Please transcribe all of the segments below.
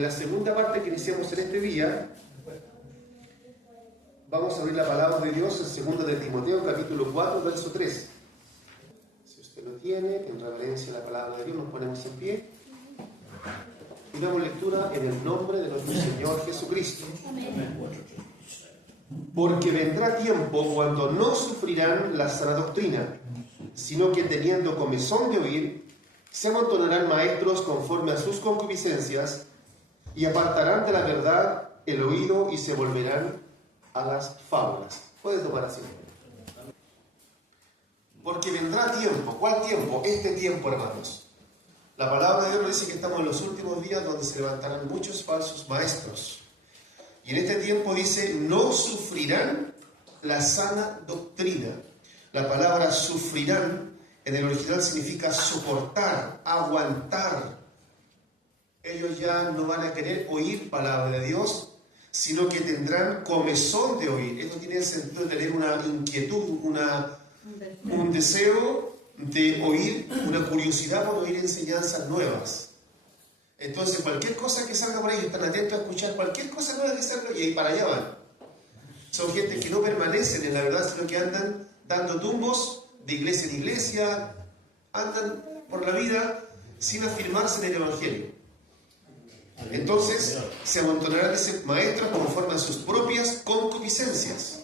La segunda parte que iniciamos en este día, vamos a abrir la palabra de Dios en 2 de Timoteo, capítulo 4, verso 3. Si usted lo tiene, en reverencia a la palabra de Dios, nos ponemos en pie y damos lectura en el nombre de nuestro Señor Jesucristo. Porque vendrá tiempo cuando no sufrirán la sana doctrina, sino que teniendo comezón de oír, se amontonarán maestros conforme a sus concupiscencias, y apartarán de la verdad el oído y se volverán a las fábulas. Puede tomar asiento. Porque vendrá tiempo. ¿Cuál tiempo? Este tiempo, hermanos. La palabra de Dios nos dice que estamos en los últimos días donde se levantarán muchos falsos maestros. Y en este tiempo dice, no sufrirán la sana doctrina. La palabra sufrirán en el original significa soportar, aguantar. Ellos ya no van a querer oír palabra de Dios, sino que tendrán comezón de oír. Esto tiene el sentido de tener una inquietud, un deseo de oír, una curiosidad por oír enseñanzas nuevas. Entonces, cualquier cosa que salga por ahí, están atentos a escuchar cualquier cosa nueva que salga y ahí para allá van. Son gente que no permanecen en la verdad, sino que andan dando tumbos de iglesia en iglesia, andan por la vida sin afirmarse en el Evangelio. Entonces se amontonarán ese maestro conforme a sus propias concupiscencias.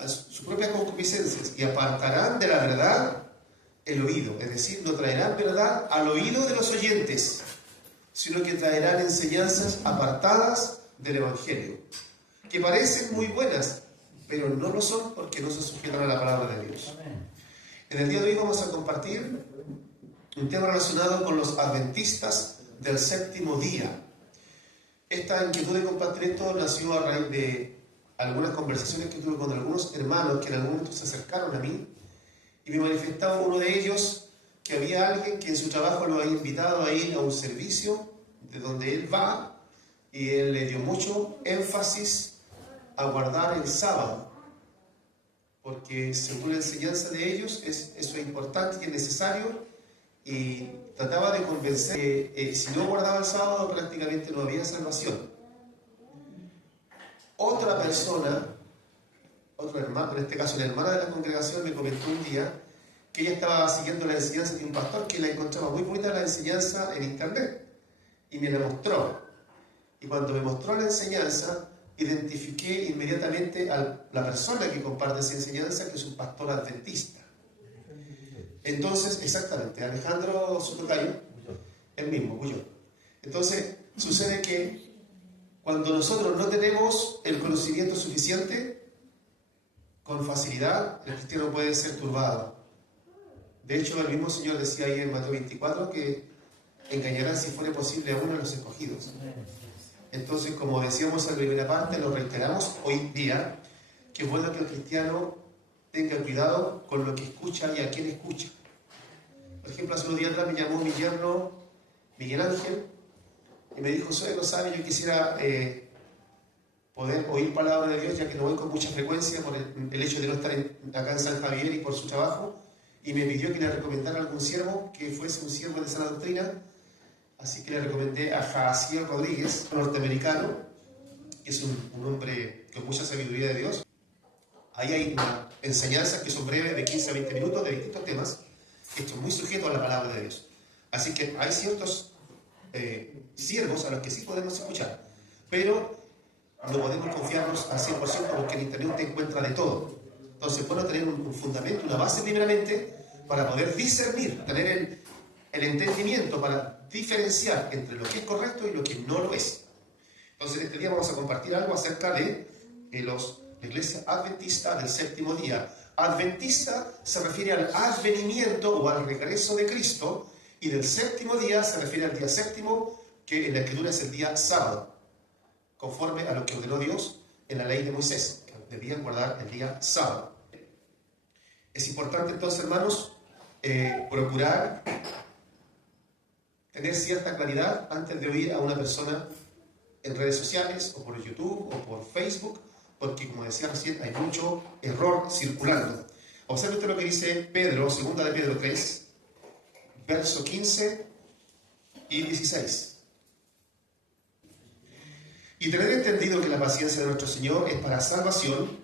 A sus propias concupiscencias. Y apartarán de la verdad el oído. Es decir, no traerán verdad al oído de los oyentes, sino que traerán enseñanzas apartadas del Evangelio, que parecen muy buenas, pero no lo son porque no se sujetan a la palabra de Dios. En el día de hoy vamos a compartir un tema relacionado con los adventistas del séptimo día. Esta inquietud de compartir esto nació a raíz de algunas conversaciones que tuve con algunos hermanos que en algún momento se acercaron a mí y me manifestaba uno de ellos que había alguien que en su trabajo lo había invitado a ir a un servicio de donde él va y él le dio mucho énfasis a guardar el sábado, porque según la enseñanza de ellos eso es importante y es necesario, y trataba de convencer que si no guardaba el sábado prácticamente no había salvación. Otra persona, otro hermano, en este caso la hermana de la congregación, me comentó un día que ella estaba siguiendo la enseñanza de un pastor que la encontraba muy bonita la enseñanza en internet y me la mostró. Y cuando me mostró la enseñanza, identifiqué inmediatamente a la persona que comparte esa enseñanza, que es un pastor adventista. Entonces, exactamente, Alejandro Sotocayo, el mismo, Bullón. Entonces, sucede que cuando nosotros no tenemos el conocimiento suficiente, con facilidad el cristiano puede ser turbado. De hecho, el mismo Señor decía ahí en Mateo 24 que engañarán si fuera posible a uno de los escogidos. Entonces, como decíamos en la primera parte, lo reiteramos hoy día, que es bueno que el cristiano tenga cuidado con lo que escucha y a quién escucha. Por ejemplo, hace unos días atrás me llamó mi yerno Miguel Ángel y me dijo, suegro, ¿sabe? Yo quisiera poder oír palabra de Dios, ya que no voy con mucha frecuencia por el hecho de no estar acá en San Javier y por su trabajo, y me pidió que le recomendara a algún siervo que fuese un siervo de sana doctrina. Así que le recomendé a Jaciel Rodríguez, norteamericano, que es un hombre con mucha sabiduría de Dios. Ahí hay una enseñanza que son breves de 15 a 20 minutos de distintos temas, que están muy sujetos a la palabra de Dios. Así que hay ciertos siervos a los que sí podemos escuchar, pero no podemos confiarnos al 100% porque en internet te encuentra de todo. Entonces, bueno, tener un fundamento, una base primeramente, para poder discernir, tener el entendimiento para diferenciar entre lo que es correcto y lo que no lo es. Entonces, este día vamos a compartir algo acerca de la iglesia adventista del séptimo día. Adventista se refiere al advenimiento o al regreso de Cristo, y del séptimo día se refiere al día séptimo, que en la Escritura es el día sábado, conforme a lo que ordenó Dios en la ley de Moisés, que debían guardar el día sábado. Es importante entonces, hermanos, procurar tener cierta claridad antes de oír a una persona en redes sociales, o por YouTube, o por Facebook, porque, como decía recién, hay mucho error circulando. Observe usted lo que dice Pedro, 2 de Pedro 3, verso 15 y 16. Y tener entendido que la paciencia de nuestro Señor es para salvación,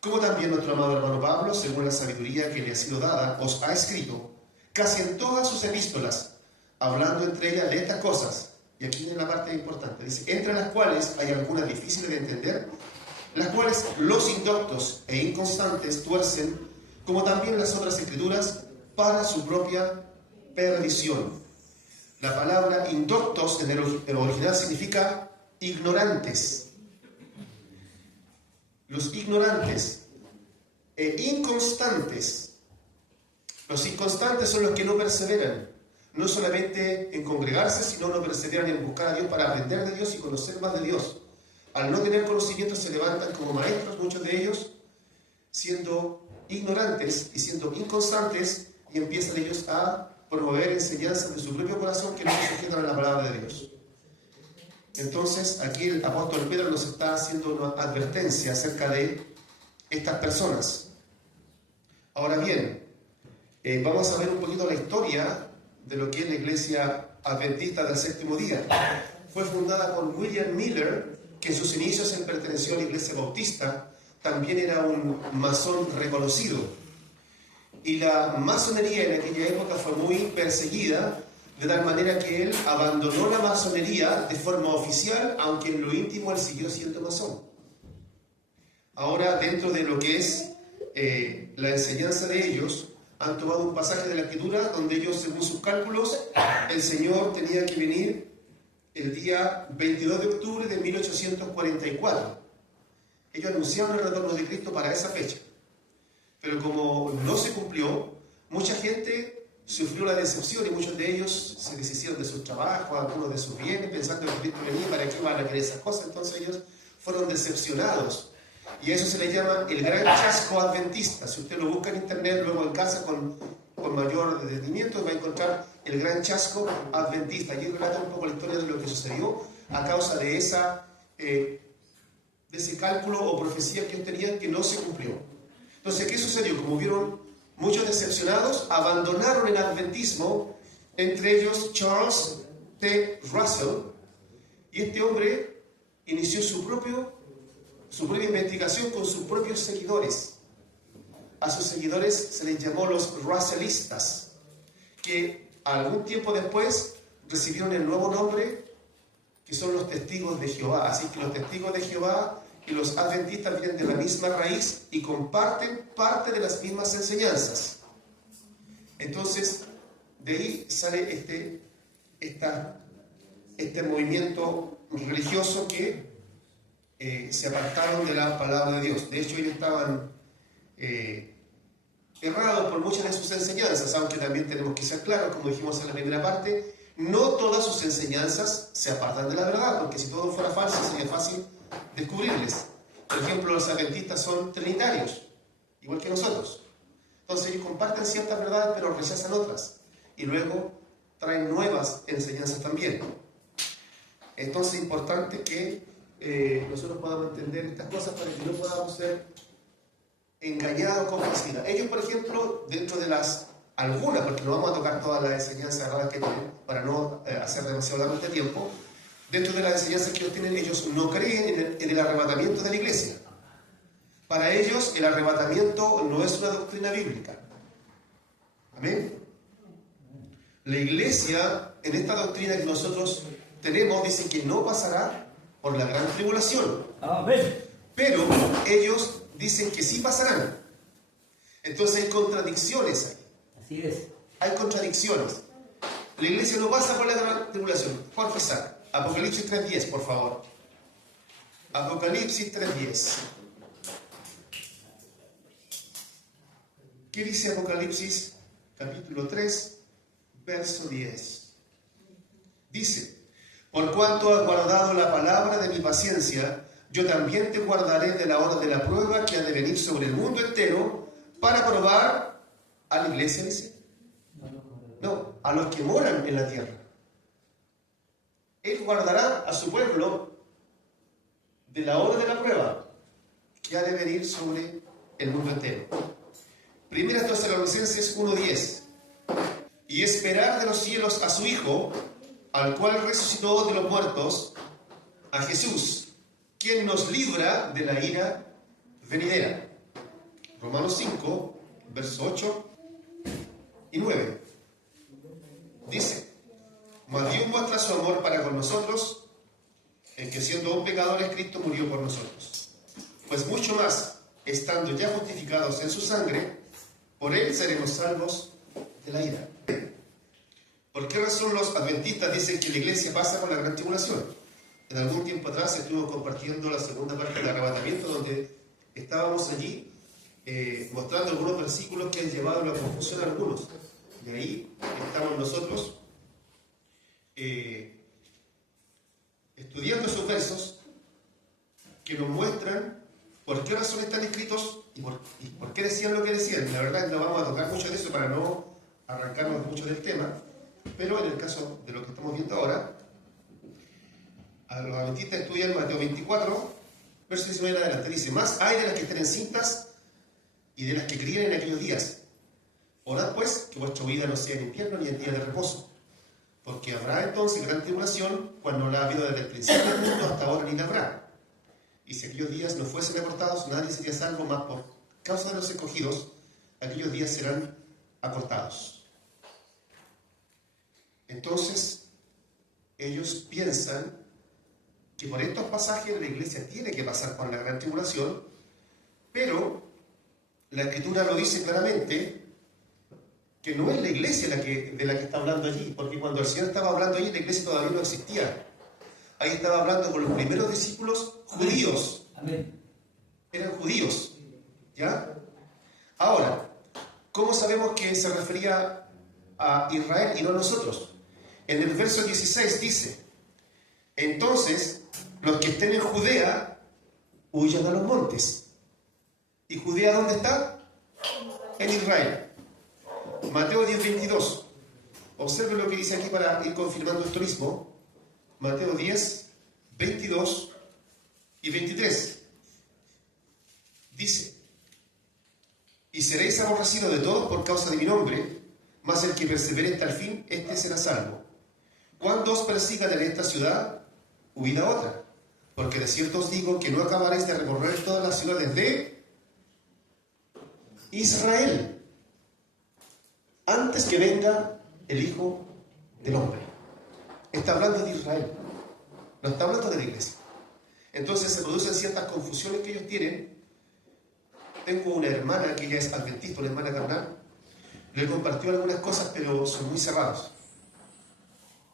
como también nuestro amado hermano Pablo, según la sabiduría que le ha sido dada, os ha escrito casi en todas sus epístolas, hablando entre ellas de estas cosas. Y aquí viene la parte importante, dice, entre las cuales hay algunas difíciles de entender, las cuales los indoctos e inconstantes tuercen, como también las otras escrituras, para su propia perdición. La palabra indoctos en el original significa ignorantes. Los ignorantes e inconstantes. Los inconstantes son los que no perseveran, no solamente en congregarse, sino no perseveran en buscar a Dios para aprender de Dios y conocer más de Dios. Al no tener conocimiento se levantan como maestros, muchos de ellos, siendo ignorantes y siendo inconstantes, y empiezan ellos a promover enseñanzas de su propio corazón que no se sujetan a la palabra de Dios. Entonces, aquí el apóstol Pedro nos está haciendo una advertencia acerca de estas personas. Ahora bien, vamos a ver un poquito la historia de lo que es la Iglesia Adventista del Séptimo Día. Fue fundada por William Miller, que en sus inicios él perteneció a la Iglesia Bautista, también era un masón reconocido. Y la masonería en aquella época fue muy perseguida, de tal manera que él abandonó la masonería de forma oficial, aunque en lo íntimo él siguió siendo masón. Ahora, dentro de lo que es la enseñanza de ellos, han tomado un pasaje de la Escritura donde ellos, según sus cálculos, el Señor tenía que venir el día 22 de octubre de 1844. Ellos anunciaron el retorno de Cristo para esa fecha. Pero como no se cumplió, mucha gente sufrió la decepción y muchos de ellos se deshicieron de sus trabajos, algunos de sus bienes, pensando que Cristo venía, ¿para qué van a querer esas cosas? Entonces ellos fueron decepcionados. Y a eso se le llama el gran chasco adventista. Si usted lo busca en internet, luego en casa con mayor detenimiento, va a encontrar el gran chasco adventista. Allí relata un poco la historia de lo que sucedió a causa de ese cálculo o profecía que ellos tenían que no se cumplió. Entonces, ¿qué sucedió? Como vieron muchos decepcionados, abandonaron el adventismo, entre ellos Charles T. Russell, y este hombre inició su propia investigación con sus propios seguidores. A sus seguidores se les llamó los Russellistas, que algún tiempo después recibieron el nuevo nombre, que son los Testigos de Jehová. Así que los Testigos de Jehová y los adventistas vienen de la misma raíz y comparten parte de las mismas enseñanzas. Entonces, de ahí sale este movimiento religioso que se apartaron de la palabra de Dios. De hecho, ellos estaban errados por muchas de sus enseñanzas, aunque también tenemos que ser claros, como dijimos en la primera parte, no todas sus enseñanzas se apartan de la verdad, porque si todo fuera falso sería fácil descubrirles. Por ejemplo, los adventistas son trinitarios, igual que nosotros. Entonces ellos comparten ciertas verdades, pero rechazan otras. Y luego traen nuevas enseñanzas también. Entonces es importante que nosotros podamos entender estas cosas para que no podamos ser engañados con facilidad. Ellos, por ejemplo, dentro de algunas, porque no vamos a tocar todas las enseñanzas erradas que tienen, para no hacer demasiado largo este tiempo, dentro de las enseñanzas que ellos tienen, ellos no creen en el arrebatamiento de la iglesia. Para ellos, el arrebatamiento no es una doctrina bíblica. Amén. La iglesia, en esta doctrina que nosotros tenemos, dice que no pasará por la gran tribulación. Amén. Pero ellos dicen que sí pasarán. Entonces hay contradicciones ahí. Así es. Hay contradicciones. La iglesia no pasa por la gran tribulación. Jorge Isaac, Apocalipsis 3.10, por favor. Apocalipsis 3.10. ¿Qué dice Apocalipsis capítulo 3, verso 10? Dice: por cuanto has guardado la palabra de mi paciencia, yo también te guardaré de la hora de la prueba que ha de venir sobre el mundo entero para probar a la iglesia, dice. No, a los que moran en la tierra. Él guardará a su pueblo de la hora de la prueba que ha de venir sobre el mundo entero. Primera Tesalonicenses 1:10. Y esperar de los cielos a su Hijo, al cual resucitó de los muertos, a Jesús, quien nos libra de la ira venidera. Romanos 5, versos 8 y 9. Dice: mas Dios muestra su amor para con nosotros, en que siendo aún pecadores, Cristo murió por nosotros. Pues mucho más, estando ya justificados en su sangre, por él seremos salvos de la ira. ¿Por qué razón los adventistas dicen que la iglesia pasa por la gran tribulación? En algún tiempo atrás estuvimos compartiendo la segunda parte del arrebatamiento, donde estábamos allí mostrando algunos versículos que han llevado a la confusión a algunos. De ahí estamos nosotros estudiando esos versos que nos muestran por qué razón están escritos y por qué decían lo que decían. La verdad no vamos a tocar mucho de eso para no arrancarnos mucho del tema, pero en el caso de lo que estamos viendo ahora, a los adventistas estudian Mateo 24, verso 19 en adelante. Dice: más hay de las que estén encintas y de las que críen en aquellos días. Orad pues que vuestra vida no sea en invierno ni en día de reposo, porque habrá entonces gran tribulación, cual no la ha habido desde el principio del mundo hasta ahora ni la habrá. Y si aquellos días no fuesen acortados, nadie sería salvo, más por causa de los escogidos, aquellos días serán acortados. Entonces, ellos piensan que por estos pasajes la iglesia tiene que pasar por la gran tribulación, pero la Escritura lo dice claramente, que no es la iglesia de la que está hablando allí, porque cuando el Señor estaba hablando allí, la iglesia todavía no existía. Ahí estaba hablando con los primeros discípulos judíos. Amén. Eran judíos, ¿ya? Ahora, ¿cómo sabemos que se refería a Israel y no a nosotros? En el verso 16 dice: entonces, los que estén en Judea, huyan a los montes. ¿Y Judea dónde está? En Israel. Mateo 10, 22. Observen lo que dice aquí para ir confirmando esto mismo. Mateo 10, 22 y 23. Dice: y seréis aborrecidos de todos por causa de mi nombre, mas el que persevere hasta el fin, éste será salvo. Cuando os persigan en esta ciudad, huid a otra, porque de cierto os digo que no acabaréis de recorrer todas las ciudades de Israel antes que venga el Hijo del Hombre. Está hablando de Israel, no está hablando de la iglesia. Entonces se producen ciertas confusiones que ellos tienen. Tengo una hermana que ella es adventista, una hermana carnal. Le compartió algunas cosas, pero son muy cerrados.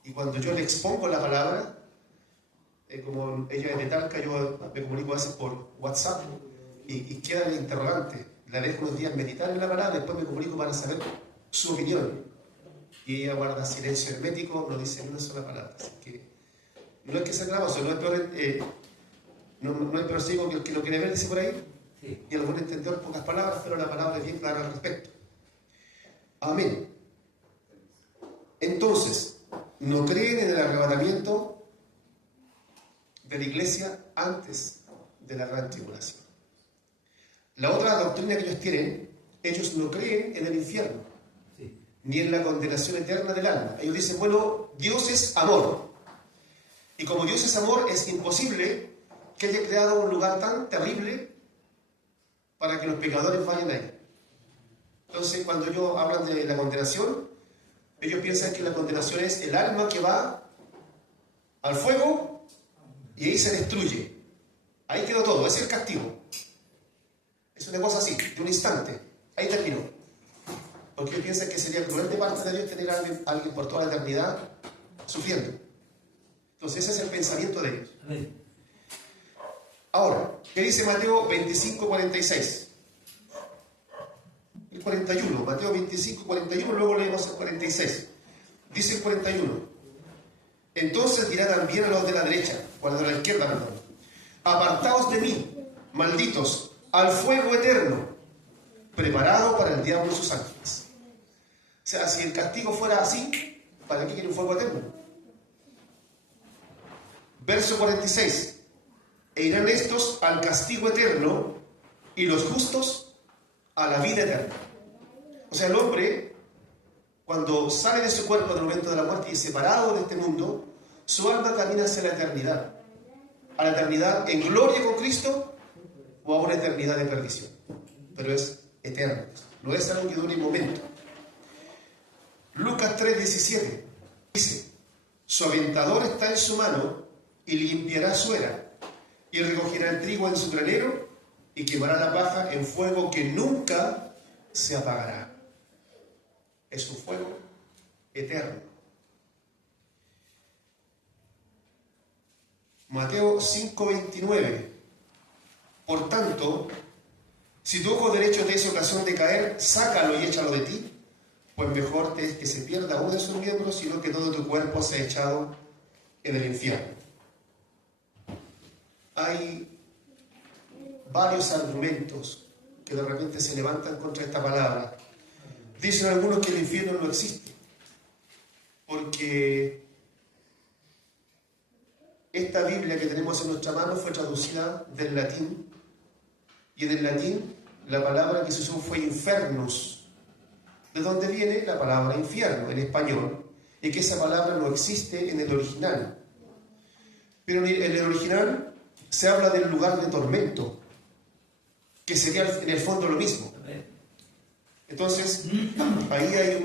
Y cuando yo le expongo la palabra, como ella es de Talca, yo me comunico a veces por WhatsApp y queda el interrogante. La dejo unos días meditar en la palabra, después me comunico para saber su opinión. Y ella guarda silencio hermético, no dice ni una sola palabra. Así que no es que sea gravoso, no es peor, no es peor ciego que el que lo quiere ver, dice por ahí. Sí. Y algún entender pocas palabras, pero la palabra es bien clara al respecto. Amén. Entonces, no creen en el arrebatamiento de la iglesia antes de la gran tribulación. La otra doctrina que ellos tienen, ellos no creen en el infierno, sí, ni en la condenación eterna del alma. Ellos dicen: bueno, Dios es amor. Y como Dios es amor, es imposible que haya creado un lugar tan terrible para que los pecadores vayan ahí. Entonces, cuando ellos hablan de la condenación, ellos piensan que la condenación es el alma que va al fuego y ahí se destruye. Ahí quedó todo, es el castigo. Es una cosa así, de un instante. Ahí terminó. Porque ellos piensan que sería cruel de parte de Dios tener a alguien por toda la eternidad sufriendo. Entonces ese es el pensamiento de ellos. Amén. Ahora, ¿qué dice Mateo 25, 46? El 41, Mateo 25, 41, luego leemos el 46. Dice el 41: entonces dirá también a los de la derecha, o a los de la izquierda, perdón: apartaos de mí, malditos, al fuego eterno, preparado para el diablo y sus ángeles. O sea, si el castigo fuera así, ¿para qué quiere un fuego eterno? Verso 46: e irán estos al castigo eterno y los justos a la vida eterna. O sea, el hombre, cuando sale de su cuerpo en el momento de la muerte y es separado de este mundo, su alma camina hacia la eternidad. a la eternidad en gloria con Cristo o a una eternidad de perdición. Pero es eterno, no es algo que dure un momento. Lucas 3:17 dice: su aventador está en su mano y limpiará su era, y recogerá el trigo en su granero y quemará la paja en fuego que nunca se apagará. Es un fuego eterno. Mateo 5:29. Por tanto, si tu ojo derecho te es ocasión de caer, sácalo y échalo de ti, pues mejor te es que se pierda uno de sus miembros, sino que todo tu cuerpo sea echado en el infierno. Hay varios argumentos que de repente se levantan contra esta palabra. Dicen algunos que el infierno no existe, porque esta Biblia que tenemos en nuestra mano fue traducida del latín, y en el latín la palabra que se usó fue infernus, de donde viene la palabra infierno en español, y que esa palabra no existe en el original. Pero en el original se habla del lugar de tormento, que sería en el fondo lo mismo. Entonces, ahí hay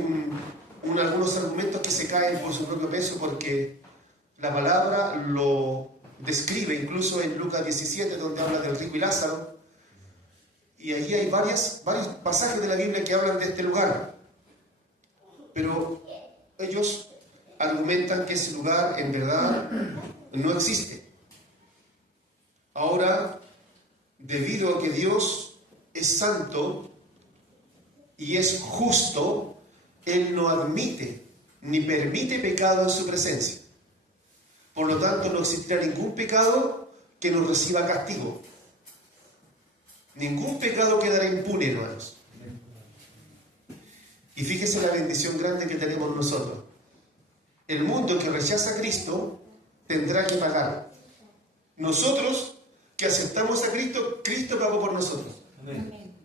algunos argumentos que se caen por su propio peso, porque la palabra lo describe, incluso en Lucas 17, donde habla del rico y Lázaro, y allí hay varios pasajes de la Biblia que hablan de este lugar. Pero ellos argumentan que ese lugar en verdad no existe. Ahora, debido a que Dios es santo y es justo, Él no admite ni permite pecado en su presencia. Por lo tanto, no existirá ningún pecado que no reciba castigo. Ningún pecado quedará impune, hermanos. Y fíjese la bendición grande que tenemos nosotros. El mundo que rechaza a Cristo tendrá que pagar. Nosotros que aceptamos a Cristo, Cristo pagó por nosotros. Amén.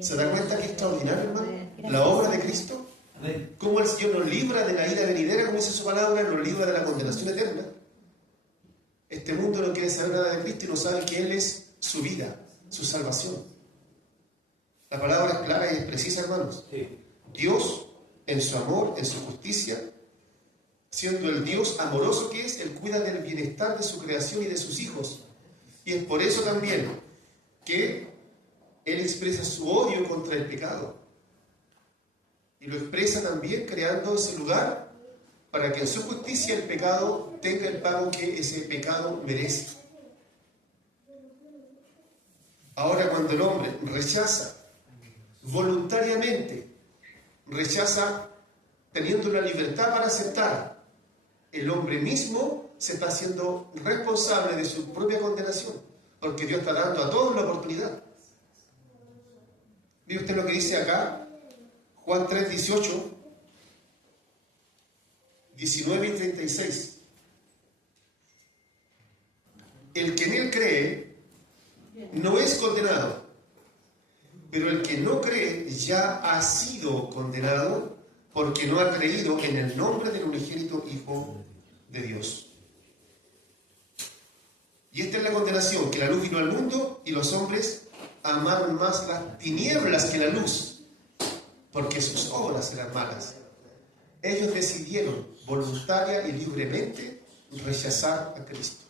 ¿Se da cuenta que es extraordinario, hermano? La obra de Cristo. Amén. Cómo el Señor nos libra de la ira venidera, como dice su palabra, nos libra de la condenación eterna. Este mundo no quiere saber nada de Cristo y no sabe que Él es su vida, su salvación. La palabra es clara y es precisa, hermanos. Sí. Dios, en su amor, en su justicia, siendo el Dios amoroso que es, Él cuida del bienestar de su creación y de sus hijos. Y es por eso también que Él expresa su odio contra el pecado. Y lo expresa también creando ese lugar para que en su justicia el pecado tenga el pago que ese pecado merece. Ahora, cuando el hombre rechaza voluntariamente, rechaza teniendo la libertad para aceptar, el hombre mismo se está haciendo responsable de su propia condenación, porque Dios está dando a todos la oportunidad. Mire usted lo que dice acá, Juan 3, 18, 19 y 36. El que en Él cree no es condenado, pero el que no cree ya ha sido condenado porque no ha creído en el nombre del unigénito Hijo de Dios. Y esta es la condenación, que la luz vino al mundo y los hombres amaron más las tinieblas que la luz, porque sus obras eran malas. Ellos decidieron voluntaria y libremente rechazar a Cristo.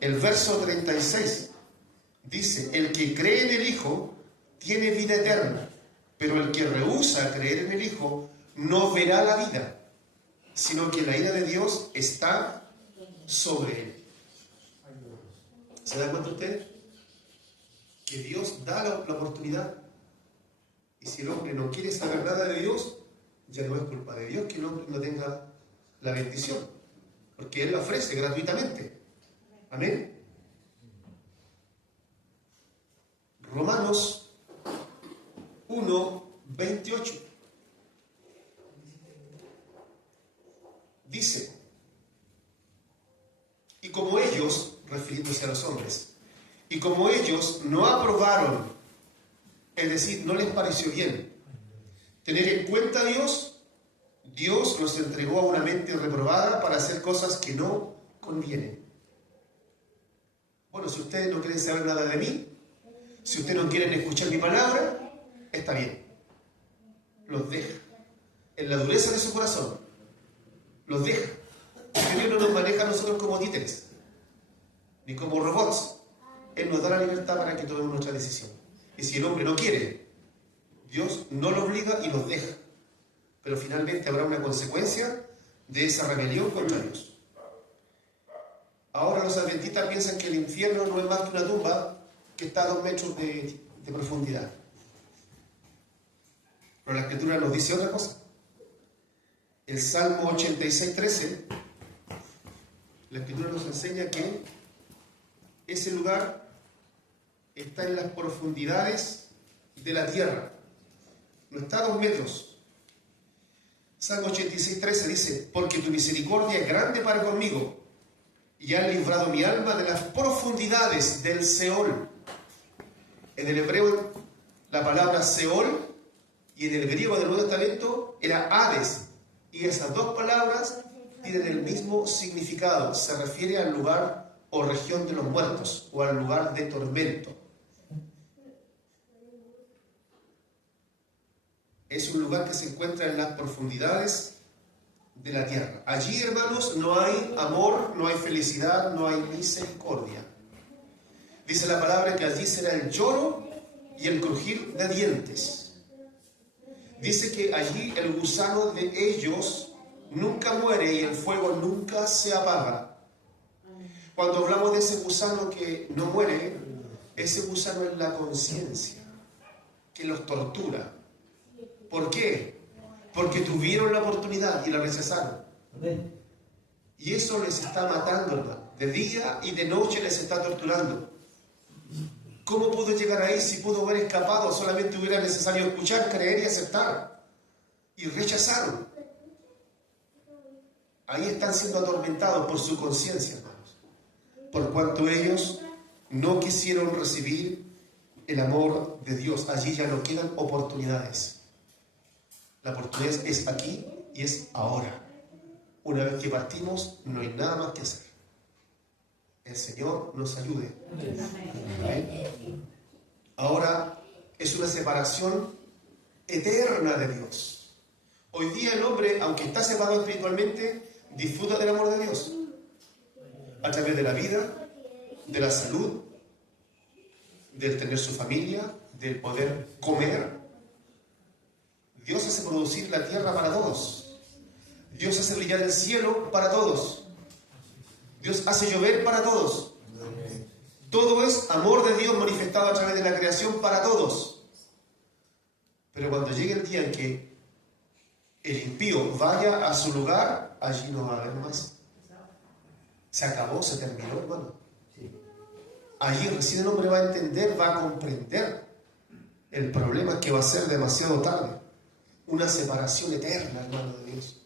El verso 36 dice: el que cree en el Hijo tiene vida eterna, pero el que rehúsa creer en el Hijo no verá la vida, sino que la ira de Dios está sobre él. ¿Se da cuenta usted? Que Dios da la oportunidad. Y si el hombre no quiere saber nada de Dios, ya no es culpa de Dios que el hombre no tenga la bendición, porque Él la ofrece gratuitamente. Amén. Romanos 1, 28 dice: y como ellos, refiriéndose a los hombres, y como ellos no aprobaron, es decir, no les pareció bien tener en cuenta a Dios, Dios nos entregó a una mente reprobada para hacer cosas que no convienen. Bueno, si ustedes no quieren saber nada de mí, si ustedes no quieren escuchar mi palabra, está bien. Los deja. En la dureza de su corazón, los deja. Porque Dios no nos maneja a nosotros como títeres, ni como robots. Él nos da la libertad para que tomemos nuestra decisión. Y si el hombre no quiere, Dios no lo obliga y los deja. Pero finalmente habrá una consecuencia de esa rebelión contra Dios. Ahora los adventistas piensan que el infierno no es más que una tumba que está a 2 metros de profundidad. Pero la Escritura nos dice otra cosa. El Salmo 86:13, la Escritura nos enseña que ese lugar está en las profundidades de la tierra. No está a 2 metros. Salmo 86:13 dice: porque tu misericordia es grande para conmigo, y has librado mi alma de las profundidades del Seol. En el hebreo, la palabra Seol, y en el griego del Nuevo Testamento, era Hades. Y esas dos palabras tienen el mismo significado. Se refiere al lugar o región de los muertos, o al lugar de tormento. Es un lugar que se encuentra en las profundidades de la tierra. Allí, hermanos, no hay amor, no hay felicidad, no hay misericordia. Dice la palabra que allí será el lloro y el crujir de dientes. Dice que allí el gusano de ellos nunca muere y el fuego nunca se apaga. Cuando hablamos de ese gusano que no muere, ese gusano es la conciencia, que los tortura. ¿Por qué? Porque tuvieron la oportunidad y la rechazaron. Y eso les está matando, hermano. De día y de noche les está torturando. ¿Cómo pudo llegar ahí si pudo haber escapado? Solamente hubiera necesario escuchar, creer y aceptar. Y rechazaron. Ahí están siendo atormentados por su conciencia, hermanos. Por cuanto ellos no quisieron recibir el amor de Dios. Allí ya no quedan oportunidades. La oportunidad es aquí y es ahora. Una vez que partimos, no hay nada más que hacer. El Señor nos ayude. ¿Amén? Ahora es una separación eterna de Dios. Hoy día el hombre, aunque está separado espiritualmente, disfruta del amor de Dios. A través de la vida, de la salud, del tener su familia, del poder comer. Dios hace producir la tierra para todos. Dios hace brillar el cielo para todos. Dios hace llover para todos. Todo es amor de Dios manifestado a través de la creación para todos. Pero cuando llegue el día en que el impío vaya a su lugar, allí no va a haber más. Se acabó, se terminó, hermano. Allí recién el hombre va a entender, va a comprender el problema que va a ser demasiado tarde. Una separación eterna, hermano de Dios.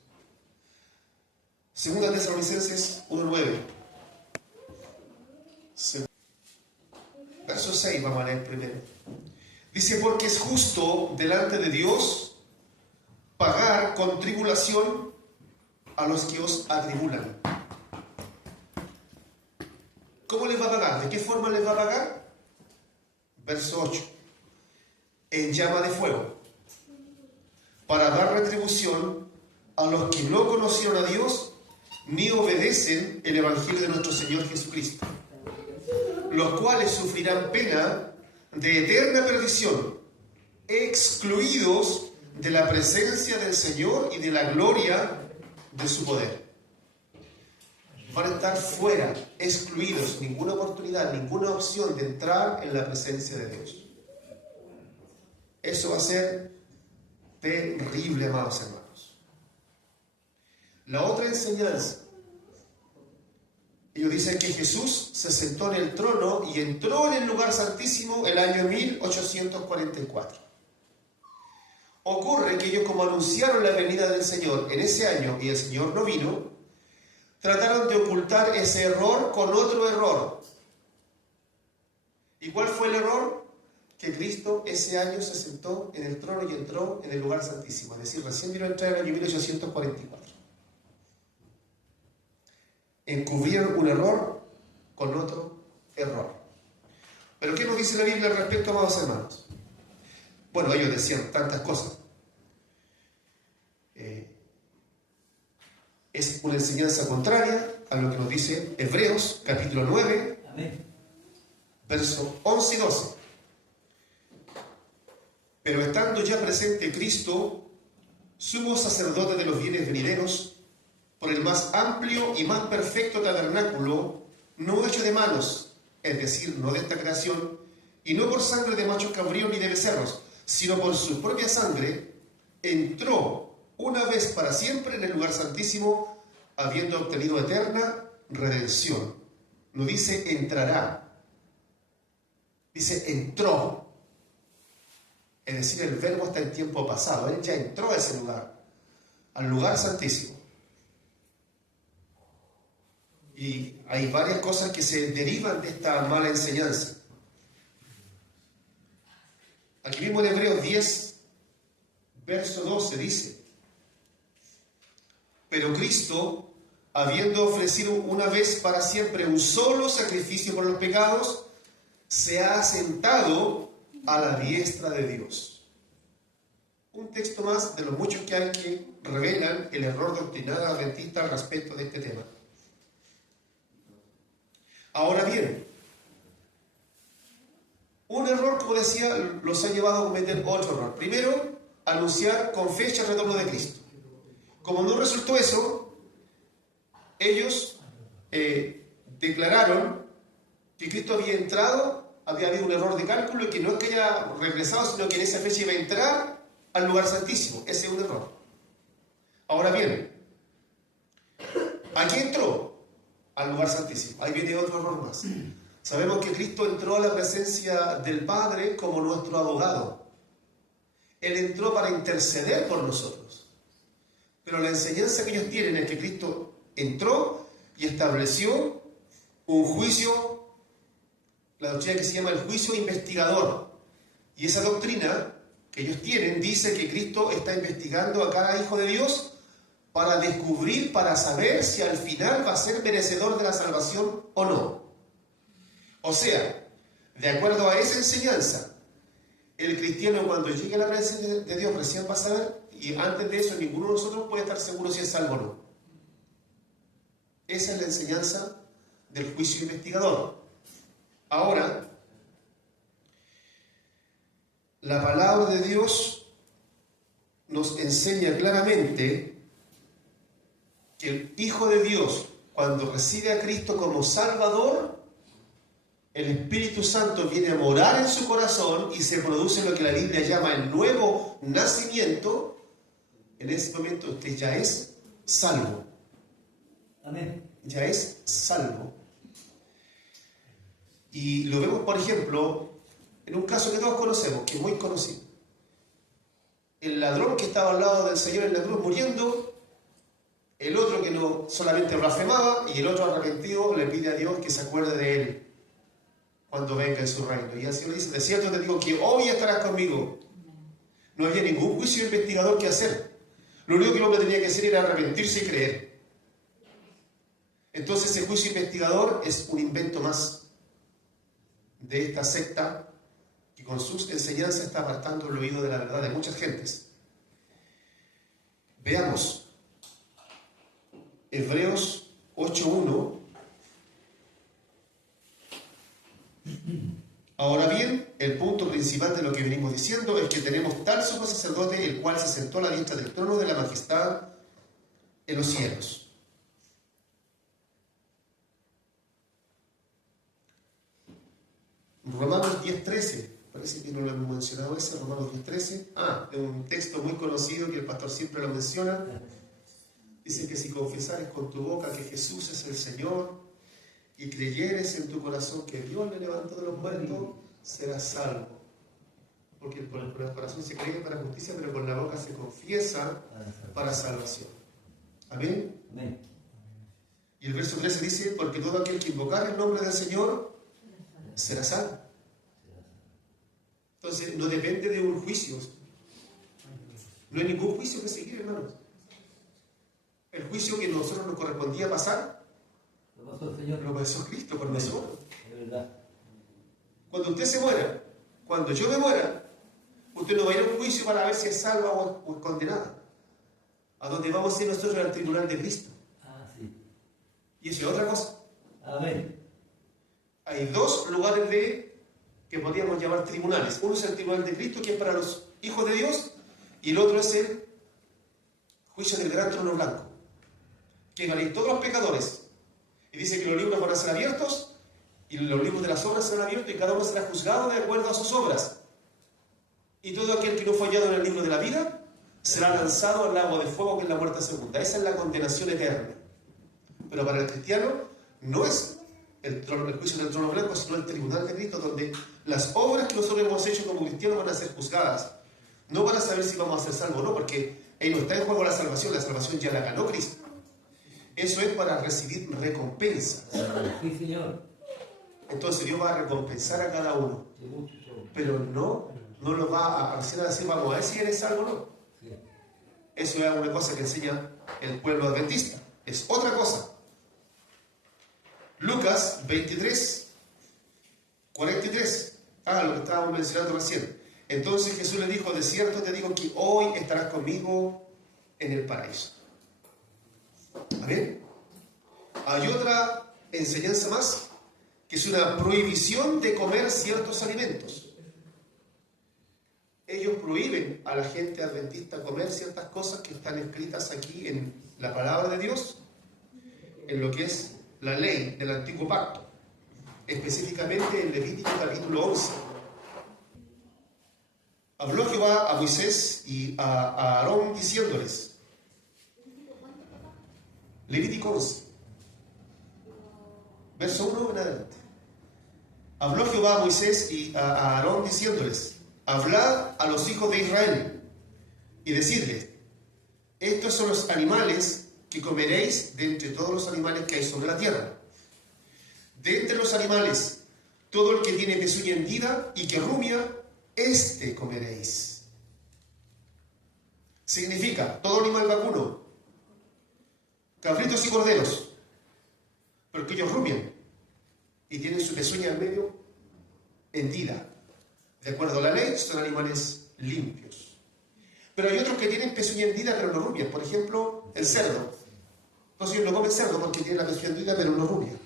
Segunda Tesalonicenses 1:9. Verso 6, vamos a leer primero. Dice: porque es justo delante de Dios pagar con tribulación a los que os atribulan. ¿Cómo les va a pagar? ¿De qué forma les va a pagar? Verso 8. En llama de fuego, para dar retribución a los que no conocieron a Dios ni obedecen el Evangelio de nuestro Señor Jesucristo, los cuales sufrirán pena de eterna perdición, excluidos de la presencia del Señor y de la gloria de su poder. Van a estar fuera, excluidos, ninguna oportunidad, ninguna opción de entrar en la presencia de Dios. Eso va a ser terrible, amados hermanos. La otra enseñanza, ellos dicen que Jesús se sentó en el trono y entró en el lugar santísimo el año 1844. Ocurre que ellos, como anunciaron la venida del Señor en ese año y el Señor no vino, trataron de ocultar ese error con otro error. ¿Y cuál fue el error? Que Cristo ese año se sentó en el trono y entró en el lugar santísimo. Es decir, recién vino a entrar en el año 1844. Encubrieron un error con otro error. Pero ¿qué nos dice la Biblia al respecto, amados hermanos? Bueno, ellos decían tantas cosas. Es una enseñanza contraria a lo que nos dice Hebreos, capítulo 9, Amén. versos 11 y 12. Pero estando ya presente Cristo, sumo sacerdote de los bienes venideros, por el más amplio y más perfecto tabernáculo, no hecho de manos, es decir, no de esta creación, y no por sangre de machos cabríos ni de becerros, sino por su propia sangre, entró una vez para siempre en el lugar santísimo, habiendo obtenido eterna redención. No dice entrará, dice entró. Es decir, el verbo está en tiempo pasado. Él ya entró a ese lugar, al lugar santísimo. Y hay varias cosas que se derivan de esta mala enseñanza. Aquí mismo en Hebreos 10, verso 12 dice: pero Cristo, habiendo ofrecido una vez para siempre un solo sacrificio por los pecados, se ha sentado a la diestra de Dios. Un texto más de los muchos que hay que revelan el error doctrinal adventista al respecto de este tema. Ahora bien, un error, como decía, los ha llevado a cometer otro error. Primero, anunciar con fecha el retorno de Cristo. Como no resultó eso, ellos declararon que Cristo había entrado, había habido un error de cálculo y que no es que haya regresado, sino que en esa fecha iba a entrar al lugar santísimo. Ese es un error. Ahora bien, ¿a qué entró? Al lugar santísimo. Ahí viene otro error más. Sabemos que Cristo entró a la presencia del Padre como nuestro abogado. Él entró para interceder por nosotros. Pero la enseñanza que ellos tienen es que Cristo entró y estableció un juicio, la doctrina que se llama el juicio investigador. Y esa doctrina que ellos tienen dice que Cristo está investigando a cada hijo de Dios para descubrir, para saber si al final va a ser merecedor de la salvación o no. O sea, de acuerdo a esa enseñanza, el cristiano cuando llegue a la presencia de Dios recién va a saber, y antes de eso ninguno de nosotros puede estar seguro si es salvo o no. Esa es la enseñanza del juicio investigador. Ahora, la palabra de Dios nos enseña claramente que el Hijo de Dios, cuando recibe a Cristo como Salvador, el Espíritu Santo viene a morar en su corazón y se produce lo que la Biblia llama el nuevo nacimiento. En ese momento usted ya es salvo. Amén. Ya es salvo. Y lo vemos, por ejemplo, en un caso que todos conocemos, que es muy conocido. El ladrón que estaba al lado del Señor en la cruz muriendo, el otro que no solamente blasfemaba y el otro arrepentido le pide a Dios que se acuerde de él cuando venga en su reino. Y el Señor dice: de cierto te digo que hoy estarás conmigo. No había ningún juicio investigador que hacer. Lo único que el hombre tenía que hacer era arrepentirse y creer. Entonces ese juicio investigador es un invento más de esta secta que con sus enseñanzas está apartando el oído de la verdad de muchas gentes. Veamos Hebreos 8:1. Ahora bien, el punto principal de lo que venimos diciendo es que tenemos tal sumo sacerdote, el cual se sentó a la diestra del trono de la majestad en los cielos. Romanos 10:13, parece que no lo hemos mencionado ese, Romanos 10:13. Es un texto muy conocido que el pastor siempre lo menciona. Dice que si confesares con tu boca que Jesús es el Señor y creyeres en tu corazón que Dios le levantó de los muertos, serás salvo. Porque por el corazón se cree para justicia, pero con la boca se confiesa para salvación. Amén. Amén. Y el verso 13 dice: porque todo aquel que invocar el nombre del Señor será salvo. Entonces no depende de un juicio. No hay ningún juicio que seguir, hermanos. El juicio que a nosotros nos correspondía pasar, Lo pasó el Señor. lo pasó Cristo por nosotros. verdad. Cuando usted se muera, cuando yo me muera, usted no va a ir a un juicio para ver si es salva o es condenada. A donde vamos a ir nosotros al tribunal de Cristo. Ah, sí. Y eso es otra cosa. Amén. Hay dos lugares que podríamos llamar tribunales. Uno es el tribunal de Cristo, que es para los hijos de Dios, y el otro es el juicio del gran trono blanco, que van a ir todos los pecadores. Y dice que los libros van a ser abiertos, y los libros de las obras serán abiertos, y cada uno será juzgado de acuerdo a sus obras. Y todo aquel que no fue hallado en el libro de la vida será lanzado al lago de fuego, que es la muerte segunda. Esa es la condenación eterna. Pero para el cristiano no es el juicio del trono blanco, sino el tribunal de Cristo, donde las obras que nosotros hemos hecho como cristianos van a ser juzgadas. No van a saber si vamos a ser salvos o no, porque ahí no está en juego la salvación ya la ganó Cristo. Eso es para recibir recompensa. Sí, Señor. Entonces Dios va a recompensar a cada uno, pero no lo va a aparecer a decir, vamos a ver si eres salvo o no. Sí. Eso es una cosa que enseña el pueblo adventista. Es otra cosa. Lucas 23, 43. Lo que estábamos mencionando recién. Entonces Jesús le dijo, de cierto te digo que hoy estarás conmigo en el paraíso. ¿Amén? Hay otra enseñanza más, que es una prohibición de comer ciertos alimentos. Ellos prohíben a la gente adventista comer ciertas cosas que están escritas aquí en la palabra de Dios, en lo que es la ley del antiguo pacto, específicamente en Levítico capítulo 11. Habló Jehová a Moisés y a Aarón diciéndoles, Levítico 11, verso 1 en adelante. Habló Jehová a Moisés y a Aarón diciéndoles, hablad a los hijos de Israel y decidles, estos son los animales que comeréis de entre todos los animales que hay sobre la tierra. De entre los animales, todo el que tiene pezuña hendida y que rumia, este comeréis. Significa todo animal vacuno, cabritos y corderos, porque ellos rumian y tienen su pezuña en medio hendida. De acuerdo a la ley, son animales limpios. Pero hay otros que tienen pezuña hendida pero no rumian. Por ejemplo, el cerdo. Entonces ellos no comen cerdo porque tienen la pezuña hendida pero no rumian.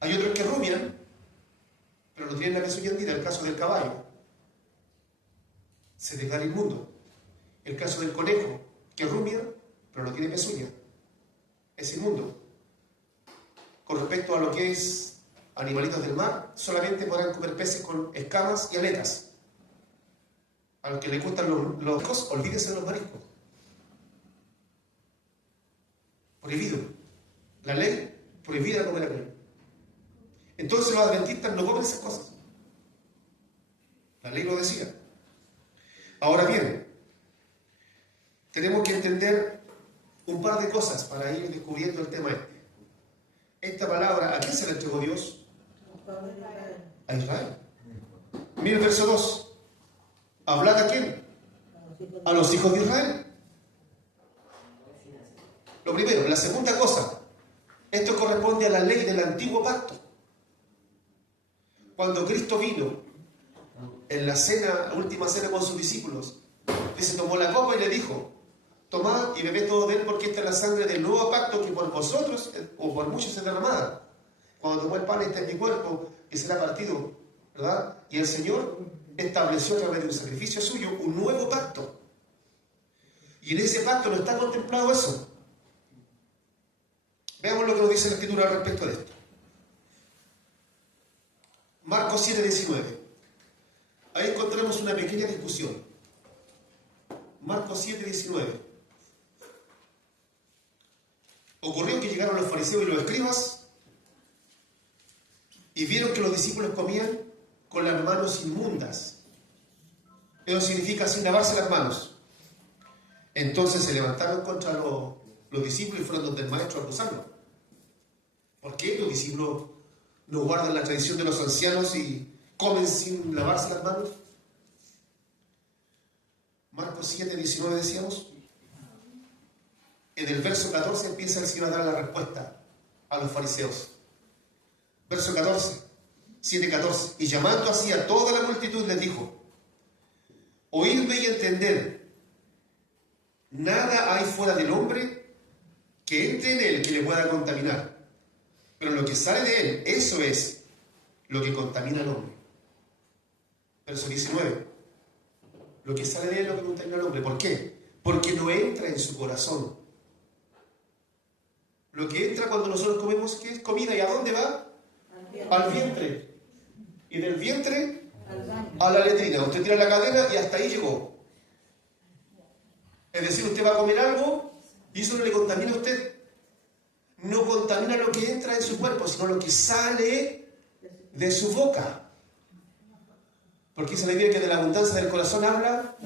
Hay otros que rumian pero no tienen la pezuña hendida. El caso del caballo se declara inmundo. El caso del conejo, que rumia pero no tiene pezuña, es inmundo. Con respecto a lo que es animalitos del mar, solamente podrán comer peces con escamas y aletas. A los que les gustan los mariscos, olvídense de los mariscos. Prohibido. La ley prohibida comer aquello. Entonces los adventistas no comen esas cosas. La ley lo decía. Ahora bien, tenemos que entender un par de cosas para ir descubriendo el tema este. Esta palabra, ¿a quién se la entregó Dios? A Israel. Mira el verso 2. ¿Hablad a quién? A los hijos de Israel. Lo primero. La segunda cosa, esto corresponde a la ley del antiguo pacto. Cuando Cristo vino en la última cena con sus discípulos, dice, tomó la copa y le dijo, tomad y bebed todo de él, porque esta es la sangre del nuevo pacto que por vosotros o por muchos es derramada. Cuando tomó el pan, este es mi cuerpo, que será partido, ¿verdad? Y el Señor estableció a través de un sacrificio suyo un nuevo pacto. Y en ese pacto no está contemplado eso. Veamos lo que nos dice la Escritura respecto de esto. Marcos 7:19. Ahí encontramos una pequeña discusión. Marcos 7:19. Ocurrió que llegaron los fariseos y los escribas y vieron que los discípulos comían con las manos inmundas. Eso significa sin lavarse las manos. Entonces se levantaron contra los discípulos y fueron donde el maestro a acusarlo. ¿Por qué los discípulos no guardan la tradición de los ancianos y comen sin lavarse las manos? Marcos 7:19 decíamos. En el verso 14 empieza el Señor a dar la respuesta a los fariseos. Verso 14. 7:14. Y llamando así a toda la multitud les dijo: oídme y entended, nada hay fuera del hombre que entre en él que le pueda contaminar, pero lo que sale de él, eso es lo que contamina al hombre. Verso 19. Lo que sale de él es lo que contamina al hombre. ¿Por qué? Porque no entra en su corazón. Lo que entra cuando nosotros comemos, ¿qué es comida? ¿Y a dónde va? Al vientre. Y del vientre a la letrina. Usted tira la cadena y hasta ahí llegó. Es decir, usted va a comer algo y eso no le contamina a usted. No contamina lo que entra en su cuerpo, sino lo que sale de su boca. Porque dice la Biblia que de la abundancia del corazón habla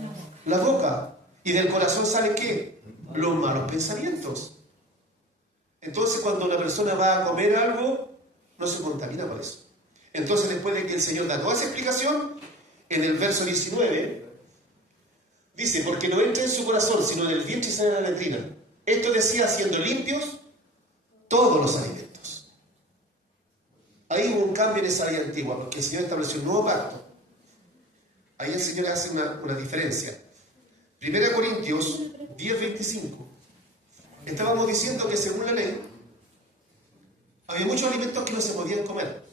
la boca. ¿Y del corazón sale qué? Los malos pensamientos. Entonces, cuando una persona va a comer algo, no se contamina por eso. Entonces, después de que el Señor da toda esa explicación, en el verso 19, dice: porque no entra en su corazón, sino del vientre y sale de la letrina. Esto decía, siendo limpios todos los alimentos. Ahí hubo un cambio en esa ley antigua, porque el Señor estableció un nuevo pacto. Ahí el Señor hace una diferencia. 1 Corintios 10:25. Estábamos diciendo que según la ley, había muchos alimentos que no se podían comer.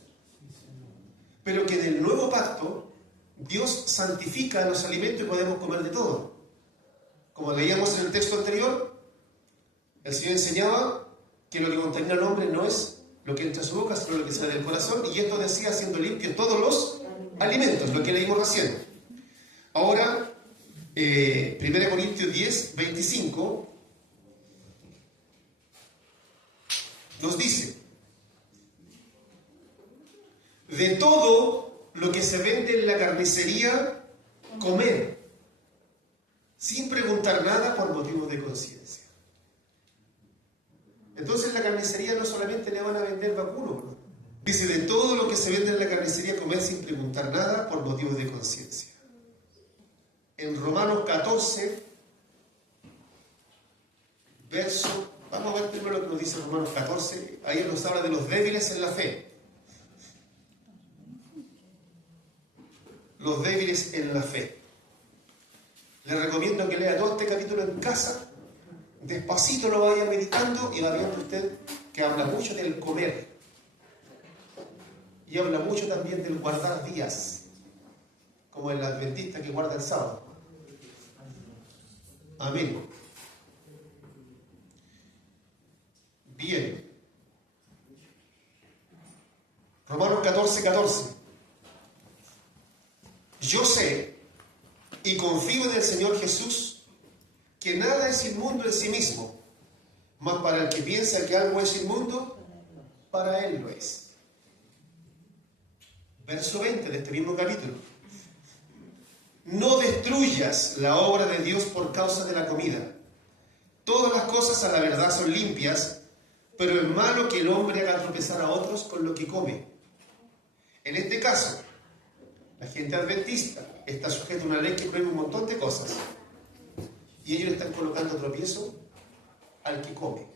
Pero que en el nuevo pacto, Dios santifica los alimentos y podemos comer de todo. Como leíamos en el texto anterior, el Señor enseñaba que lo que contamina al hombre no es lo que entra a su boca, sino lo que sale del corazón. Y esto decía, siendo limpios todos los alimentos, lo que leímos recién. Ahora, 1 Corintios 10:25 nos dice: de todo lo que se vende en la carnicería, comer, sin preguntar nada por motivos de conciencia. Entonces en la carnicería no solamente le van a vender vacuno, ¿no? Dice: de todo lo que se vende en la carnicería, comer sin preguntar nada por motivos de conciencia. En Romanos 14, verso, vamos a ver primero lo que nos dice Romanos 14, ahí nos habla de los débiles en la fe. Los débiles en la fe. Les recomiendo que lea todo este capítulo en casa, despacito lo vaya meditando y va viendo usted que habla mucho del comer y habla mucho también del guardar días, como el adventista que guarda el sábado. Amén. Bien. Romanos 14:14. Yo sé y confío en el Señor Jesús que nada es inmundo en sí mismo, mas para el que piensa que algo es inmundo, para él lo es. Verso 20 de este mismo capítulo. No destruyas la obra de Dios por causa de la comida. Todas las cosas a la verdad son limpias, pero es malo que el hombre haga tropezar a otros con lo que come. En este caso, la gente adventista está sujeta a una ley que prohíbe un montón de cosas. Y ellos le están colocando tropiezo al que come.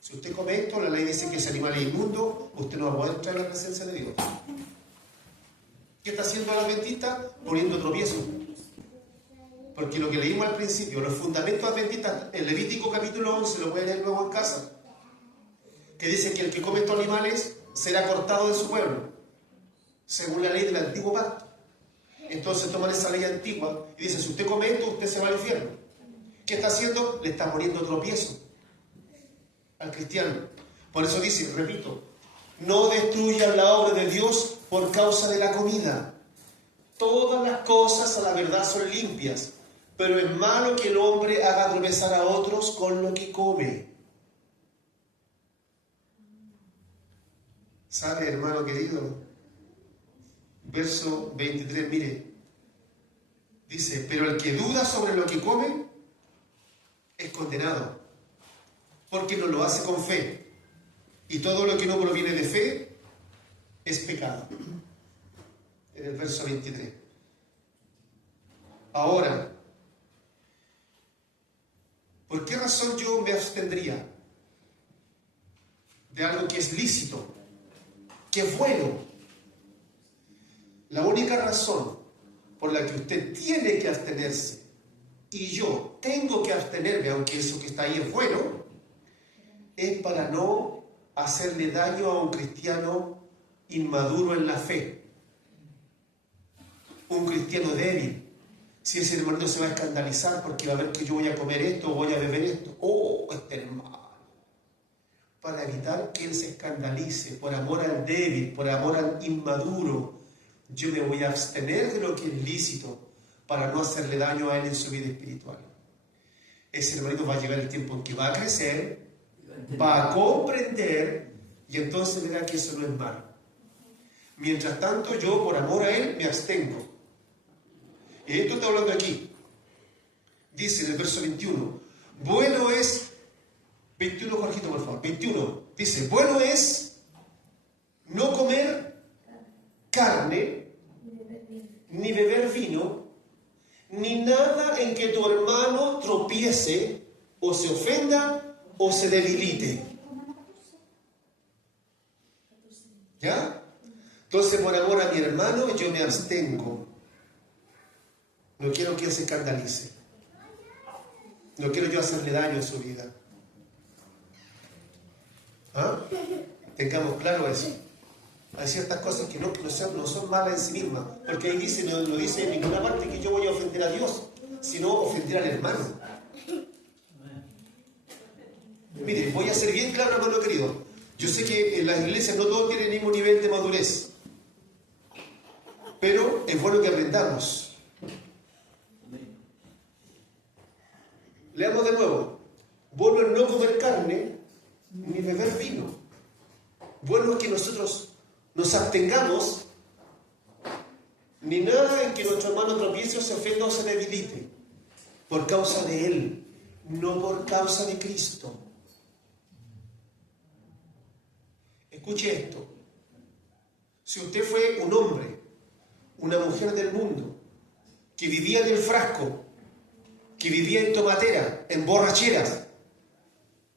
Si usted come esto, la ley dice que ese animal es inmundo, usted no va a poder entrar en la presencia de Dios. ¿Qué está haciendo el adventista? Poniendo tropiezo. Porque lo que leímos al principio, los fundamentos adventistas, en Levítico capítulo 11, lo pueden leer luego en casa, que dice que el que come estos animales será cortado de su pueblo, según la ley del antiguo pacto. Entonces toman esa ley antigua y dicen: si usted come esto, usted se va al infierno. ¿Qué está haciendo? Le está poniendo tropiezo al cristiano. Por eso dice, repito, no destruyan la obra de Dios por causa de la comida. Todas las cosas a la verdad son limpias, pero es malo que el hombre haga tropezar a otros con lo que come. ¿Sabe, hermano querido? Verso 23, mire. Dice: pero el que duda sobre lo que come es condenado, porque no lo hace con fe. Y todo lo que no proviene de fe es pecado. En el verso 23. Ahora, ¿por qué razón yo me abstendría de algo que es lícito, que es bueno, La única razón por la que usted tiene que abstenerse y yo tengo que abstenerme, aunque eso que está ahí es bueno, es para no hacerle daño a un cristiano inmaduro en la fe, un cristiano débil. Si ese hermano se va a escandalizar porque va a ver que yo voy a comer esto o voy a beber esto, este hermano, para evitar que él se escandalice, por amor al débil, por amor al inmaduro, yo me voy a abstener de lo que es lícito para no hacerle daño a él en su vida espiritual. Ese hermanito va a llegar el tiempo en que va a crecer, va a comprender y entonces verá que eso no es malo. Mientras tanto, yo por amor a él me abstengo. Y esto está hablando aquí. Dice en el verso 21, bueno es, 21 Jorgito por favor, 21, dice, bueno es no comer carne, ni beber vino, ni nada en que tu hermano tropiece, o se ofenda, o se debilite. ¿Ya? Entonces, por amor a mi hermano, yo me abstengo. No quiero que él se escandalice. No quiero yo hacerle daño en su vida. ¿Ah? Tengamos claro eso. Hay ciertas cosas que no son malas en sí mismas, porque ahí dice, no dice en ninguna parte que yo voy a ofender a Dios, sino ofender al hermano. Mire, voy a ser bien claro, hermano querido. Yo sé que en las iglesias no todos tienen el mismo nivel de madurez, pero es bueno que aprendamos. Leamos de nuevo. Bueno es no comer carne ni beber vino. Bueno es que nosotros nos abstengamos, ni nada en que nuestro hermano tropiece o se ofenda o se debilite, por causa de él, no por causa de Cristo. Escuche esto. Si usted fue un hombre, una mujer del mundo, que vivía en el frasco, que vivía en tomatera, en borracheras,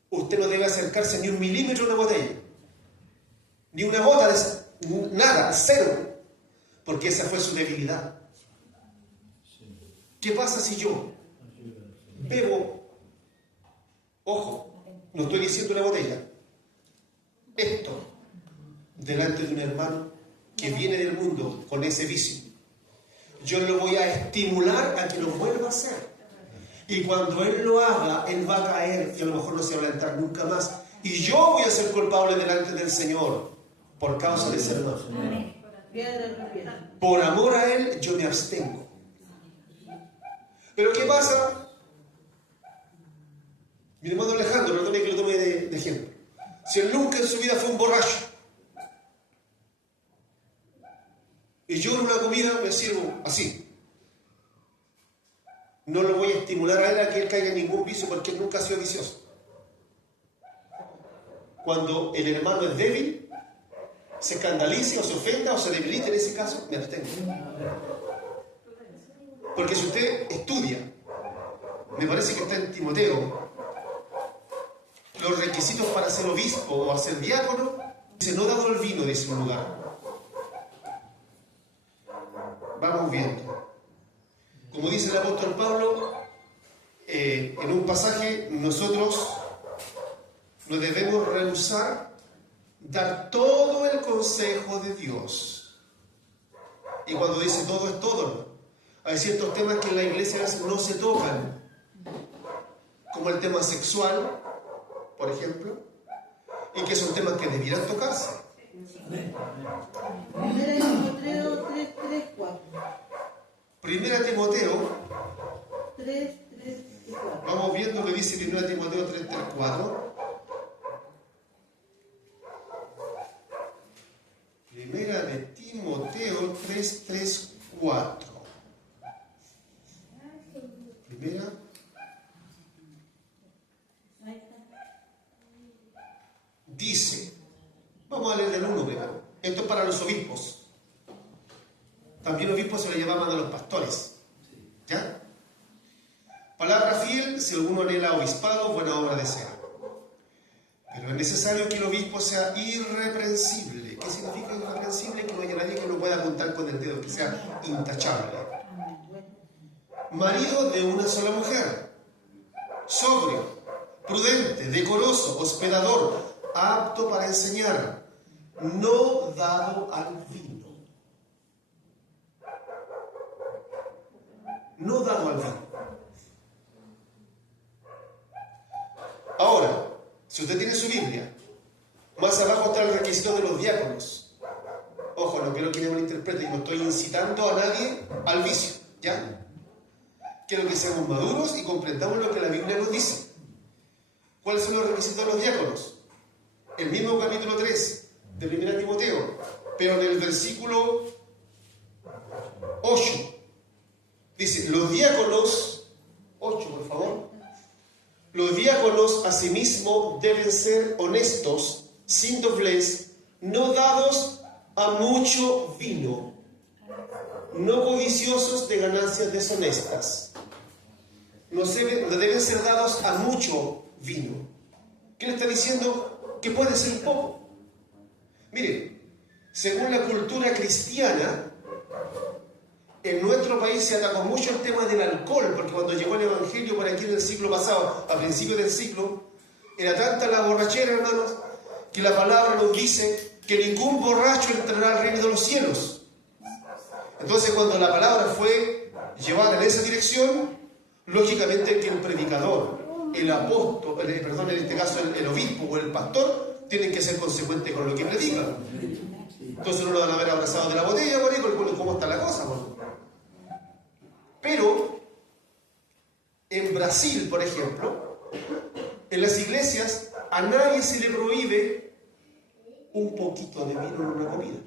usted no debe acercarse ni un milímetro a una botella, ni una gota de nada, cero, porque esa fue su debilidad. ¿Qué pasa si yo bebo? Ojo, no estoy diciendo una botella. Esto, delante de un hermano que viene del mundo con ese vicio, yo lo voy a estimular a que lo vuelva a hacer. Y cuando él lo haga, él va a caer y a lo mejor no se va a levantar nunca más. Y yo voy a ser culpable delante del Señor por causa de ese hermano. Por amor a él, yo me abstengo. Pero ¿qué pasa? Mi hermano Alejandro, perdone que lo tome de ejemplo. Si él nunca en su vida fue un borracho, y yo en una comida me sirvo así, no lo voy a estimular a él a que él caiga en ningún vicio, porque él nunca ha sido vicioso. Cuando el hermano es débil, se escandalice o se ofenda o se debilite, en ese caso me abstengo. Porque si usted estudia, me parece que está en Timoteo, los requisitos para ser obispo o ser diácono, dice, no dado el vino, dice un lugar. Vamos viendo. Como dice el apóstol Pablo, en un pasaje, nosotros nos debemos rehusar dar todo el consejo de Dios. Y cuando dice todo, es todo, ¿no? Hay ciertos temas que en la iglesia no se tocan, como el tema sexual, por ejemplo, y que son temas que debieran tocarse. Primera Timoteo 3, 3 y 4. Vamos viendo que dice Primera Timoteo 3, 3, 4. Primera de Timoteo 3, 3, 4. Primera. Dice, vamos a leer del 1 primero. Esto es para los obispos. También obispos se le llamaban a los pastores. ¿Ya? Palabra fiel, si alguno anhela obispado, buena obra desea. Pero es necesario que el obispo sea irreprensible. ¿Qué significa irreprensible? Que no haya nadie que lo pueda apuntar con el dedo, que sea intachable. Marido de una sola mujer, sobrio, prudente, decoroso, hospedador, apto para enseñar, no dado al vino. No dado al vino. Ahora, si usted tiene su Biblia, más abajo está el requisito de los diáconos. Ojo, no quiero que me malinterprete, no estoy incitando a nadie al vicio, ¿ya? Quiero que seamos maduros y comprendamos lo que la Biblia nos dice. ¿Cuáles son los requisitos de los diáconos? El mismo capítulo 3 de 1 Timoteo, pero en el versículo 8, dice, los diáconos, 8 por favor, los diáconos asimismo deben ser honestos, sin doblez, no dados a mucho vino, no codiciosos de ganancias deshonestas. No deben ser dados a mucho vino. ¿Qué le está diciendo? Que puede ser poco. Mire, según la cultura cristiana, en nuestro país se atacó mucho el tema del alcohol, porque cuando llegó el Evangelio por aquí en el siglo pasado, a principios del siglo, era tanta la borrachera, hermanos, que la palabra nos dice que ningún borracho entrará al reino de los cielos. Entonces, cuando la palabra fue llevada en esa dirección, lógicamente que el predicador, el apóstol, perdón, en este caso el obispo o el pastor, tienen que ser consecuentes con lo que predican. Entonces no lo van a ver abrazado de la botella, por cómo está la cosa. Pero, en Brasil, por ejemplo, en las iglesias, a nadie se le prohíbe un poquito de vino en una comida.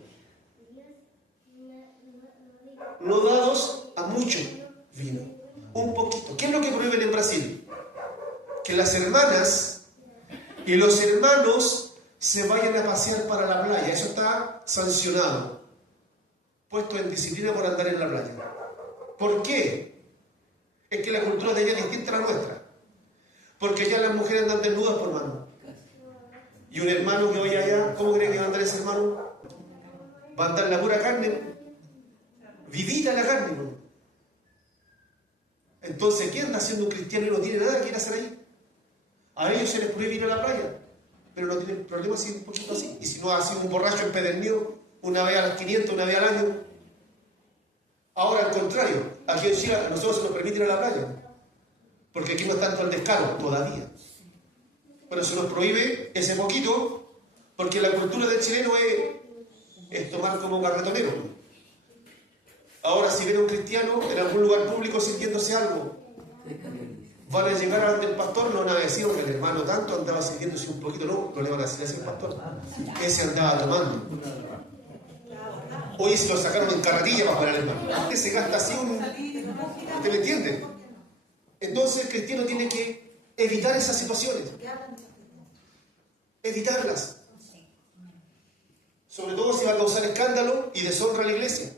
No dados a mucho vino, un poquito. ¿Qué es lo que prohíben en Brasil? Que las hermanas y los hermanos se vayan a pasear para la playa. Eso está sancionado, puesto en disciplina por andar en la playa. ¿Por qué? Es que la cultura de allá es distinta a la nuestra. Porque allá las mujeres andan desnudas por mano. Y un hermano que vaya allá, ¿cómo cree que va a andar ese hermano? Va a andar la pura carne, vivita la carne, ¿no? Entonces, ¿qué anda haciendo un cristiano y no tiene nada que ir a hacer ahí? A ellos se les prohíbe ir a la playa, pero no tienen problema si es un poquito así. Y si no ha sido un borracho empedernido una vez a las 500, una vez al año. Ahora, al contrario, aquí en Chile a nosotros se nos permite ir a la playa, porque aquí no es tanto el descaro, todavía. Pero se nos prohíbe ese poquito, porque la cultura del chileno es tomar como carretonero. Ahora, si ven a un cristiano en algún lugar público sintiéndose algo, van a llegar ante el pastor, no van a decir que el hermano tanto andaba sintiéndose un poquito, no le van a decir así al pastor. Ese andaba tomando. Hoy se lo sacaron en carretilla para poner al hermano. Usted se gasta así ¿Usted me entiende? Entonces el cristiano tiene que evitar esas situaciones. Evitarlas. Sobre todo si va a causar escándalo y deshonra a la iglesia.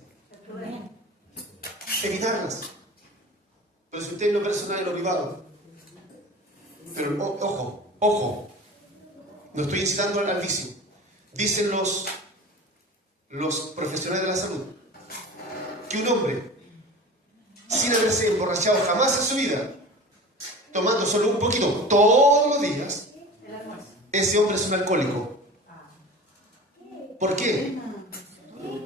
Evitarlas. Pero si usted en lo personal y en lo privado. Pero ojo. No estoy incitando al vicio. Dicen los profesionales de la salud que un hombre sin haberse emborrachado jamás en su vida, tomando solo un poquito todos los días, ese hombre es un alcohólico. ¿Por qué?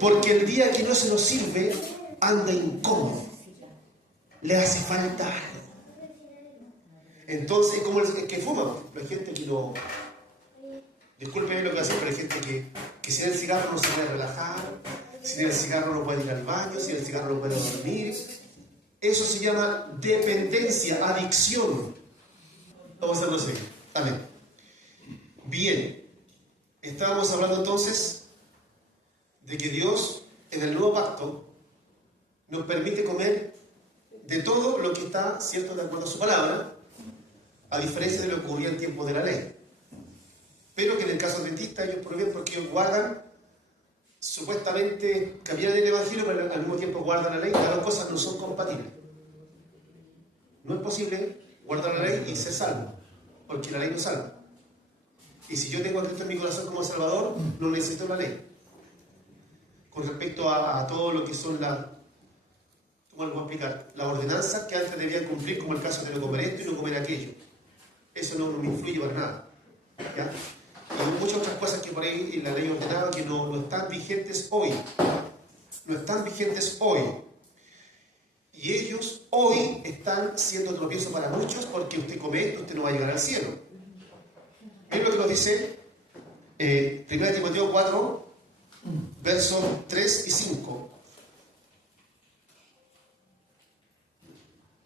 Porque el día que no se nos sirve anda incómodo, le hace falta algo. Entonces, como el que fuma, la gente que no... Discúlpeme lo que hace, pero hay gente que sin el cigarro no se puede relajar, sin el cigarro no puede ir al baño, sin el cigarro no puede dormir. Eso se llama dependencia, adicción. Vamos a hacerlo así. Amén. Bien. Estábamos hablando entonces de que Dios, en el nuevo pacto, nos permite comer de todo lo que está, cierto, de acuerdo a su palabra, a diferencia de lo que ocurría en tiempo de la ley. Pero que en el caso adventista ellos prohíben porque ellos guardan, supuestamente cambian el evangelio, pero al mismo tiempo guardan la ley. Las dos cosas no son compatibles. No es posible guardar la ley y ser salvo, porque la ley no salva. Y si yo tengo a Cristo en mi corazón como Salvador, no necesito la ley. Con respecto a todo lo que son ¿cómo lo voy a explicar? Las ordenanzas que antes debían cumplir, como el caso de no comer esto y no comer aquello. Eso no me influye para nada. ¿Ya? Y hay muchas otras cosas que por ahí la ley ordenaba que no están vigentes hoy. No están vigentes hoy. Y ellos hoy están siendo tropiezo para muchos porque usted come esto, usted no va a llegar al cielo. Miren lo que nos dice 1 Timoteo 4, versos 3 y 5.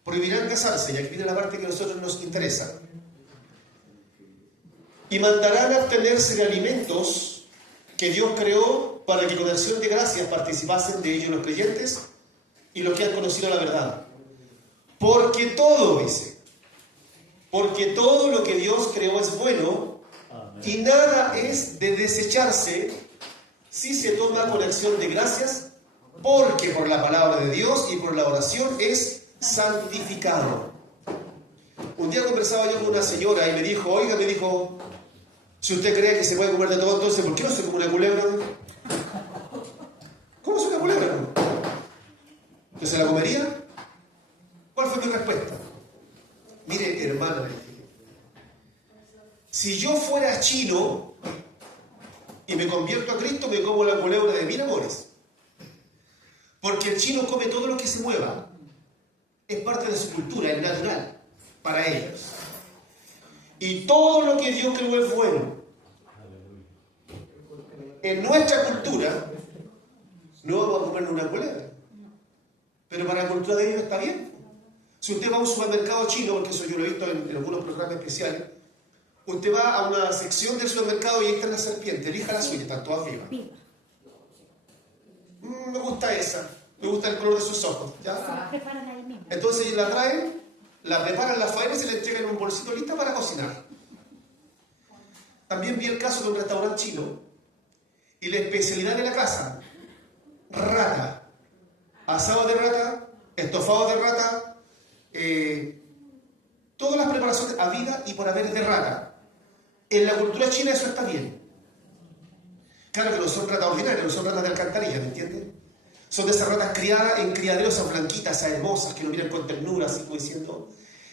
Prohibirán casarse, y aquí viene la parte que a nosotros nos interesa. Y mandarán a abstenerse de alimentos que Dios creó para que con acción de gracias participasen de ellos los creyentes y los que han conocido la verdad. Porque todo, dice, porque todo lo que Dios creó es bueno. Amén. Y nada es de desecharse si se toma con acción de gracias, porque por la palabra de Dios y por la oración es santificado. Un día conversaba yo con una señora y me dijo, oiga, si usted cree que se puede comer de todo, entonces ¿por qué no se come una culebra? ¿Cómo es una culebra? ¿Que se la comería? ¿Cuál fue mi respuesta? Mire, hermana, le dije, si yo fuera chino y me convierto a Cristo, me como la culebra de 1000 amores. Porque el chino come todo lo que se mueva. Es parte de su cultura, es natural para ellos. Y todo lo que Dios creó es bueno. En nuestra cultura no vamos a comer una culebra. Pero para la cultura de ellos está bien. Si usted va a un supermercado chino, porque eso yo lo he visto en algunos programas especiales, usted va a una sección del supermercado y ahí está la serpiente, elija la suya, están todas vivas. Me gusta esa, me gusta el color de sus ojos. ¿Ya? Entonces la traen, la preparan la faena y se la entregan en un bolsito lista para cocinar. También vi el caso de un restaurante chino y la especialidad de la casa, rata, asado de rata, estofado de rata, todas las preparaciones habidas y por haber de rata. En la cultura china eso está bien. Claro que no son ratas ordinarias, no son ratas de alcantarilla, ¿me entienden? Son de esas ratas criadas en criaderos, esas blanquitas, esas hermosas, que nos miran con ternura, así como diciendo,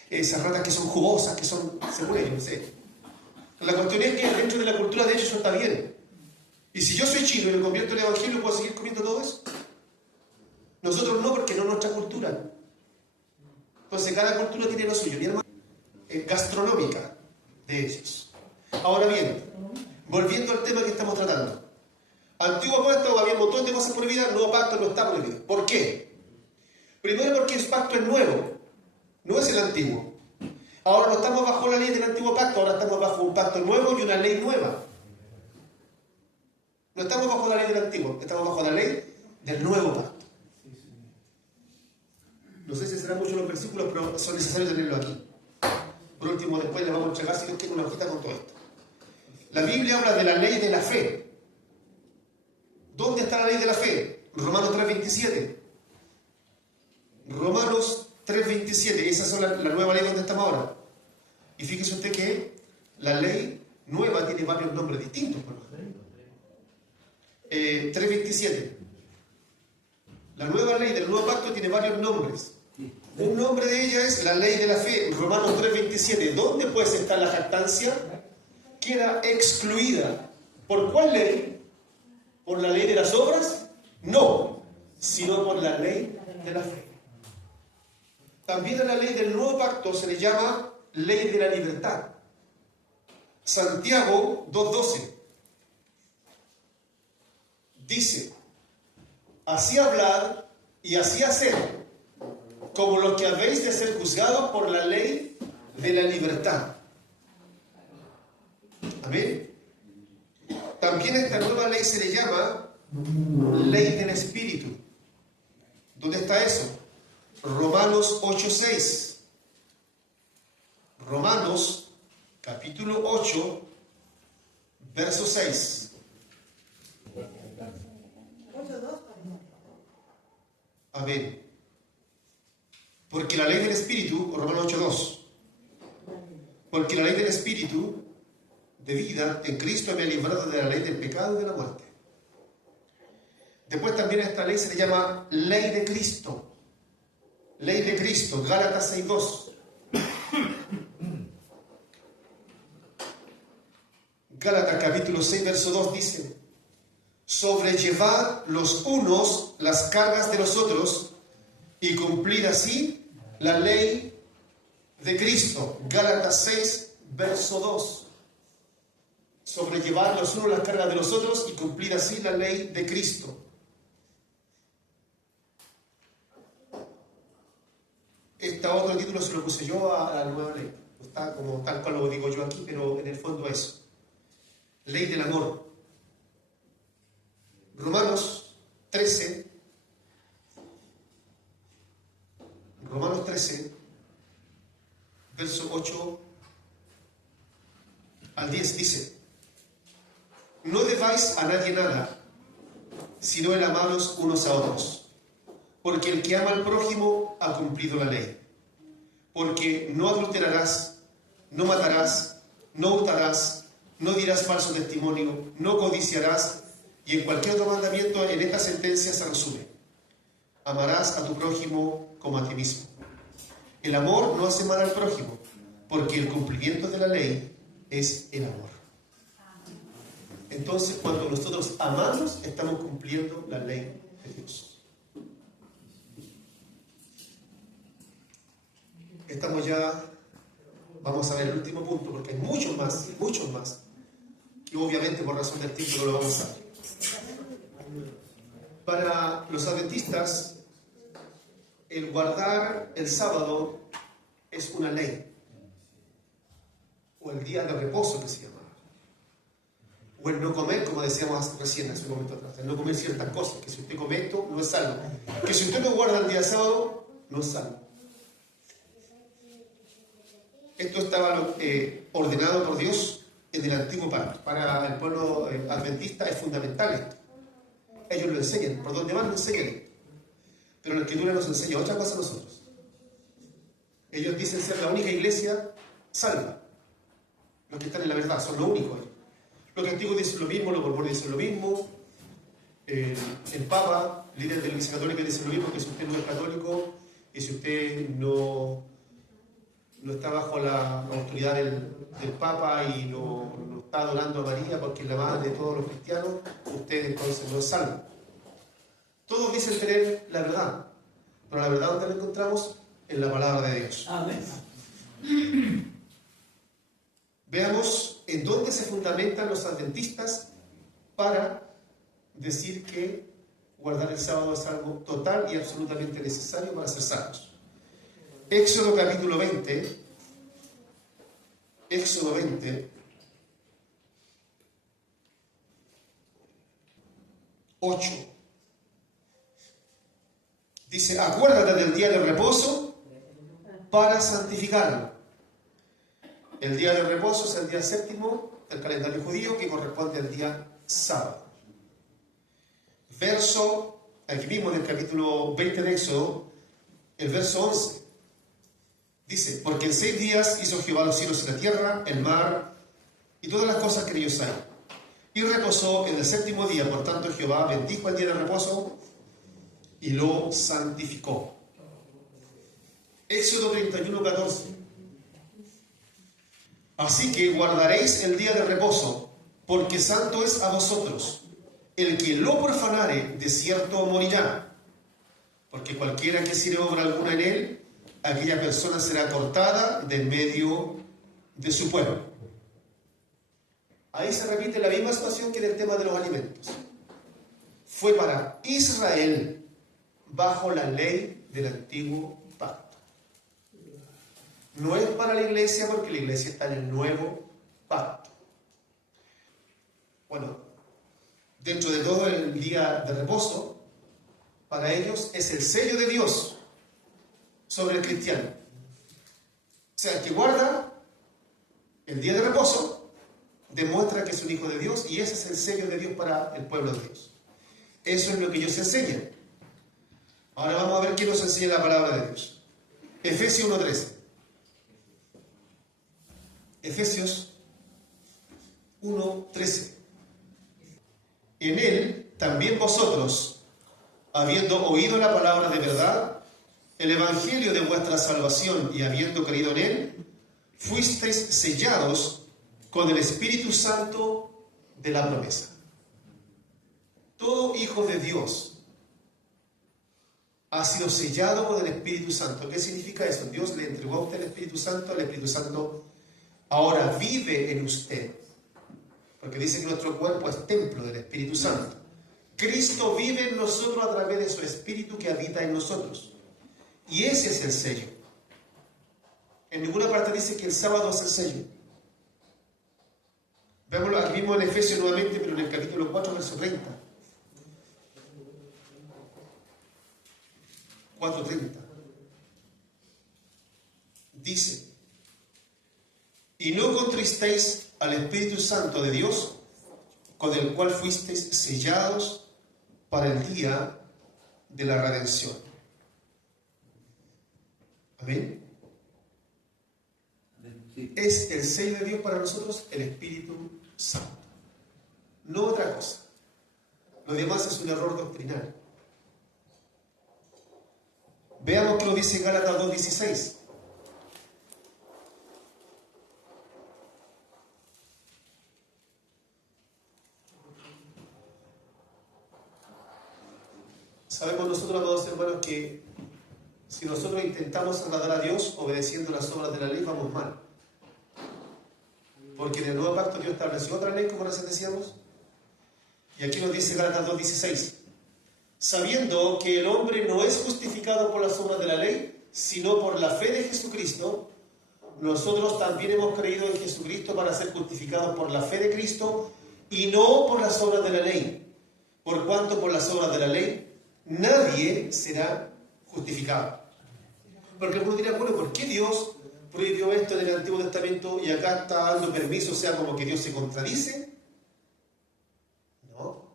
esas ratas que son jugosas, que son, se mueren, no sé. La cuestión es que dentro de la cultura de ellos eso está bien. Y si yo soy chino y me convierto en el evangelio, ¿puedo seguir comiendo todo eso? Nosotros no, porque no es nuestra cultura. Entonces cada cultura tiene lo suyo. Mi hermano, gastronómica de ellos. Ahora bien, volviendo al tema que estamos tratando. Antiguo pacto había un montón de cosas prohibidas, nuevo pacto no está prohibido. ¿Por qué? Primero porque el pacto es nuevo, no es el antiguo. Ahora no estamos bajo la ley del antiguo pacto, ahora estamos bajo un pacto nuevo y una ley nueva. No estamos bajo la ley del antiguo, estamos bajo la ley del nuevo pacto. No sé si serán muchos los versículos, pero son necesarios tenerlo aquí. Por último, después les vamos a entregar si Dios quiere una hojita con todo esto. La Biblia habla de la ley de la fe. ¿Dónde está la ley de la fe? Romanos 3:27. Romanos 3:27. Esa es la nueva ley donde estamos ahora. Y fíjese usted que la ley nueva tiene varios nombres distintos. 3:27. La nueva ley del nuevo pacto tiene varios nombres. Un nombre de ella es la ley de la fe. Romanos 3:27. ¿Dónde pues está la jactancia? Queda excluida. ¿Por cuál ley? ¿Por la ley de las obras? No, sino por la ley de la fe. También a la ley del nuevo pacto se le llama ley de la libertad. Santiago 2:12 dice, así hablad y así haced, como los que habéis de ser juzgados por la ley de la libertad. Amén. También a esta nueva ley se le llama ley del Espíritu. ¿Dónde está eso? Romanos 8:6. Romanos capítulo 8, verso 6. Amén. Porque la ley del Espíritu, Romanos 8:2. Porque la ley del Espíritu de vida en Cristo me ha librado de la ley del pecado y de la muerte. Después también a esta ley se le llama ley de Cristo. Ley de Cristo, Gálatas 6:2. Gálatas capítulo 6, verso 2 dice: sobrellevad los unos las cargas de los otros y cumplir así la ley de Cristo. Gálatas 6, verso 2. Sobrellevar los unos las cargas de los otros y cumplir así la ley de Cristo. Este otro título se lo puse yo a la nueva ley. No está como tal cual lo digo yo aquí, pero en el fondo eso. Ley del amor. Romanos 13, verso 8 al 10 dice: no debáis a nadie nada, sino el amaros unos a otros, porque el que ama al prójimo ha cumplido la ley. Porque no adulterarás, no matarás, no hurtarás, no dirás falso testimonio, no codiciarás, y en cualquier otro mandamiento en esta sentencia se resume: amarás a tu prójimo como a ti mismo. El amor no hace mal al prójimo, porque el cumplimiento de la ley es el amor. Entonces, cuando nosotros amamos, estamos cumpliendo la ley de Dios. Estamos ya, vamos a ver el último punto, porque hay muchos más, y obviamente por razón del tiempo no lo vamos a ver. Para los adventistas, el guardar el sábado es una ley, o el día de reposo que se llama, o el no comer, como decíamos recién hace un momento atrás, el no comer ciertas cosas, que si usted come esto, no es salvo, que si usted no guarda el día sábado, no es salvo. Esto estaba ordenado por Dios en el antiguo pacto. Para el pueblo adventista es fundamental esto. Ellos lo enseñan, por donde van lo enseñan. Pero la Escritura nos enseña otra cosa a nosotros. Ellos dicen ser la única iglesia salva. Los que están en la verdad son los únicos. Los testigos dicen lo mismo, los mormones dicen lo mismo. El Papa, líder de la Iglesia Católica, dice lo mismo, que si usted no es católico y si usted no está bajo la autoridad del Papa y no está adorando a María porque es la madre de todos los cristianos, usted entonces no es salvo. Todos dicen tener la verdad, pero la verdad ¿dónde la encontramos? En la palabra de Dios. Amén. Veamos en dónde se fundamentan los adventistas para decir que guardar el sábado es algo total y absolutamente necesario para ser salvos. Éxodo capítulo 20, Éxodo 20, 8. Dice: acuérdate del día de reposo para santificarlo. El día de reposo es el día séptimo del calendario judío, que corresponde al día sábado. Verso, aquí mismo en el capítulo 20 de Éxodo, el verso 11. Dice: porque en 6 días hizo Jehová los cielos y la tierra, el mar y todas las cosas que en ellos hay. Y reposó en el séptimo día. Por tanto Jehová bendijo el día de reposo y lo santificó. Éxodo 31, 14. Así que guardaréis el día de reposo, porque santo es a vosotros. El que lo profanare, de cierto morirá. Porque cualquiera que hiciere obra alguna en él, aquella persona será cortada de en medio de su pueblo. Ahí se repite la misma situación que en el tema de los alimentos. Fue para Israel bajo la ley del antiguo pacto. No es para la iglesia, porque la iglesia está en el nuevo pacto. Bueno, dentro de todo el día de reposo, para ellos es el sello de Dios sobre el cristiano. O sea, el que guarda el día de reposo demuestra que es un hijo de Dios, y ese es el sello de Dios para el pueblo de Dios. Eso es lo que ellos enseñan. Ahora vamos a ver qué nos enseña la palabra de Dios. Efesios 1:13. Efesios 1:13. En él también vosotros, habiendo oído la palabra de verdad, el evangelio de vuestra salvación, y habiendo creído en él, fuisteis sellados con el Espíritu Santo de la promesa. Todo hijo de Dios ha sido sellado con el Espíritu Santo. ¿Qué significa eso? Dios le entregó a usted el Espíritu Santo ahora vive en usted. Porque dice que nuestro cuerpo es templo del Espíritu Santo. Cristo vive en nosotros a través de su Espíritu que habita en nosotros. Y ese es el sello. En ninguna parte dice que el sábado es el sello. Veámoslo aquí mismo en Efesios nuevamente, pero en el capítulo 4, verso 30. 4:30. Dice: y no contristéis al Espíritu Santo de Dios, con el cual fuisteis sellados para el día de la redención. Amén. Sí. Es el sello de Dios para nosotros, el Espíritu Santo. No otra cosa. Lo demás es un error doctrinal. Veamos que lo dice Gálatas 2:16. Sabemos nosotros, amados hermanos, que si nosotros intentamos agradar a Dios obedeciendo las obras de la ley, vamos mal. Porque en el nuevo pacto Dios estableció otra ley, como recién decíamos. Y aquí nos dice Gálatas 2:16. Sabiendo que el hombre no es justificado por las obras de la ley, sino por la fe de Jesucristo, nosotros también hemos creído en Jesucristo para ser justificados por la fe de Cristo y no por las obras de la ley. Por cuanto por las obras de la ley nadie será justificado. Porque algunos dirán, bueno, ¿por qué Dios prohibió esto en el Antiguo Testamento y acá está dando permiso? O sea, como que Dios se contradice. No,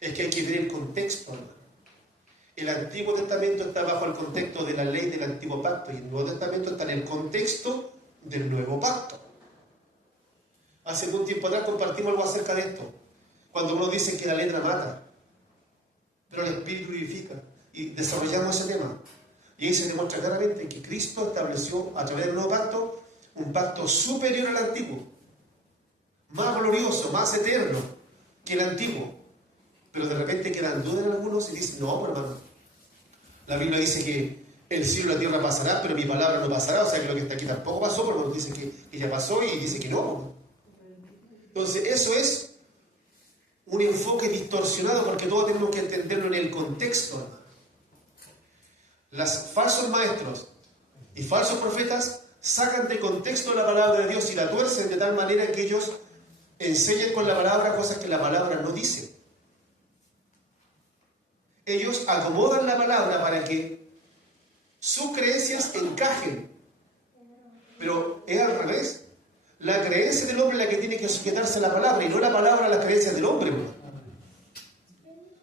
es que hay que ver el contexto, hermano. El Antiguo Testamento está bajo el contexto de la ley del Antiguo Pacto y el Nuevo Testamento está en el contexto del Nuevo Pacto. Hace algún tiempo atrás compartimos algo acerca de esto, cuando uno dice que la letra mata, pero el Espíritu vivifica, y desarrollamos ese tema. Y ahí se demuestra claramente que Cristo estableció a través del Nuevo Pacto un pacto superior al Antiguo, más glorioso, más eterno que el Antiguo. Pero de repente quedan dudas en algunos y dicen, no, hermano, la Biblia dice que el cielo y la tierra pasarán, pero mi palabra no pasará, o sea que lo que está aquí tampoco pasó, porque nos dice que ya pasó y dice que no. Entonces eso es un enfoque distorsionado, porque todos tenemos que entenderlo en el contexto, hermano. Los falsos maestros y falsos profetas sacan de contexto la palabra de Dios y la tuercen de tal manera que ellos enseñan con la palabra cosas que la palabra no dice. Ellos acomodan la palabra para que sus creencias encajen. Pero es al revés. La creencia del hombre es la que tiene que sujetarse a la palabra y no la palabra a las creencias del hombre.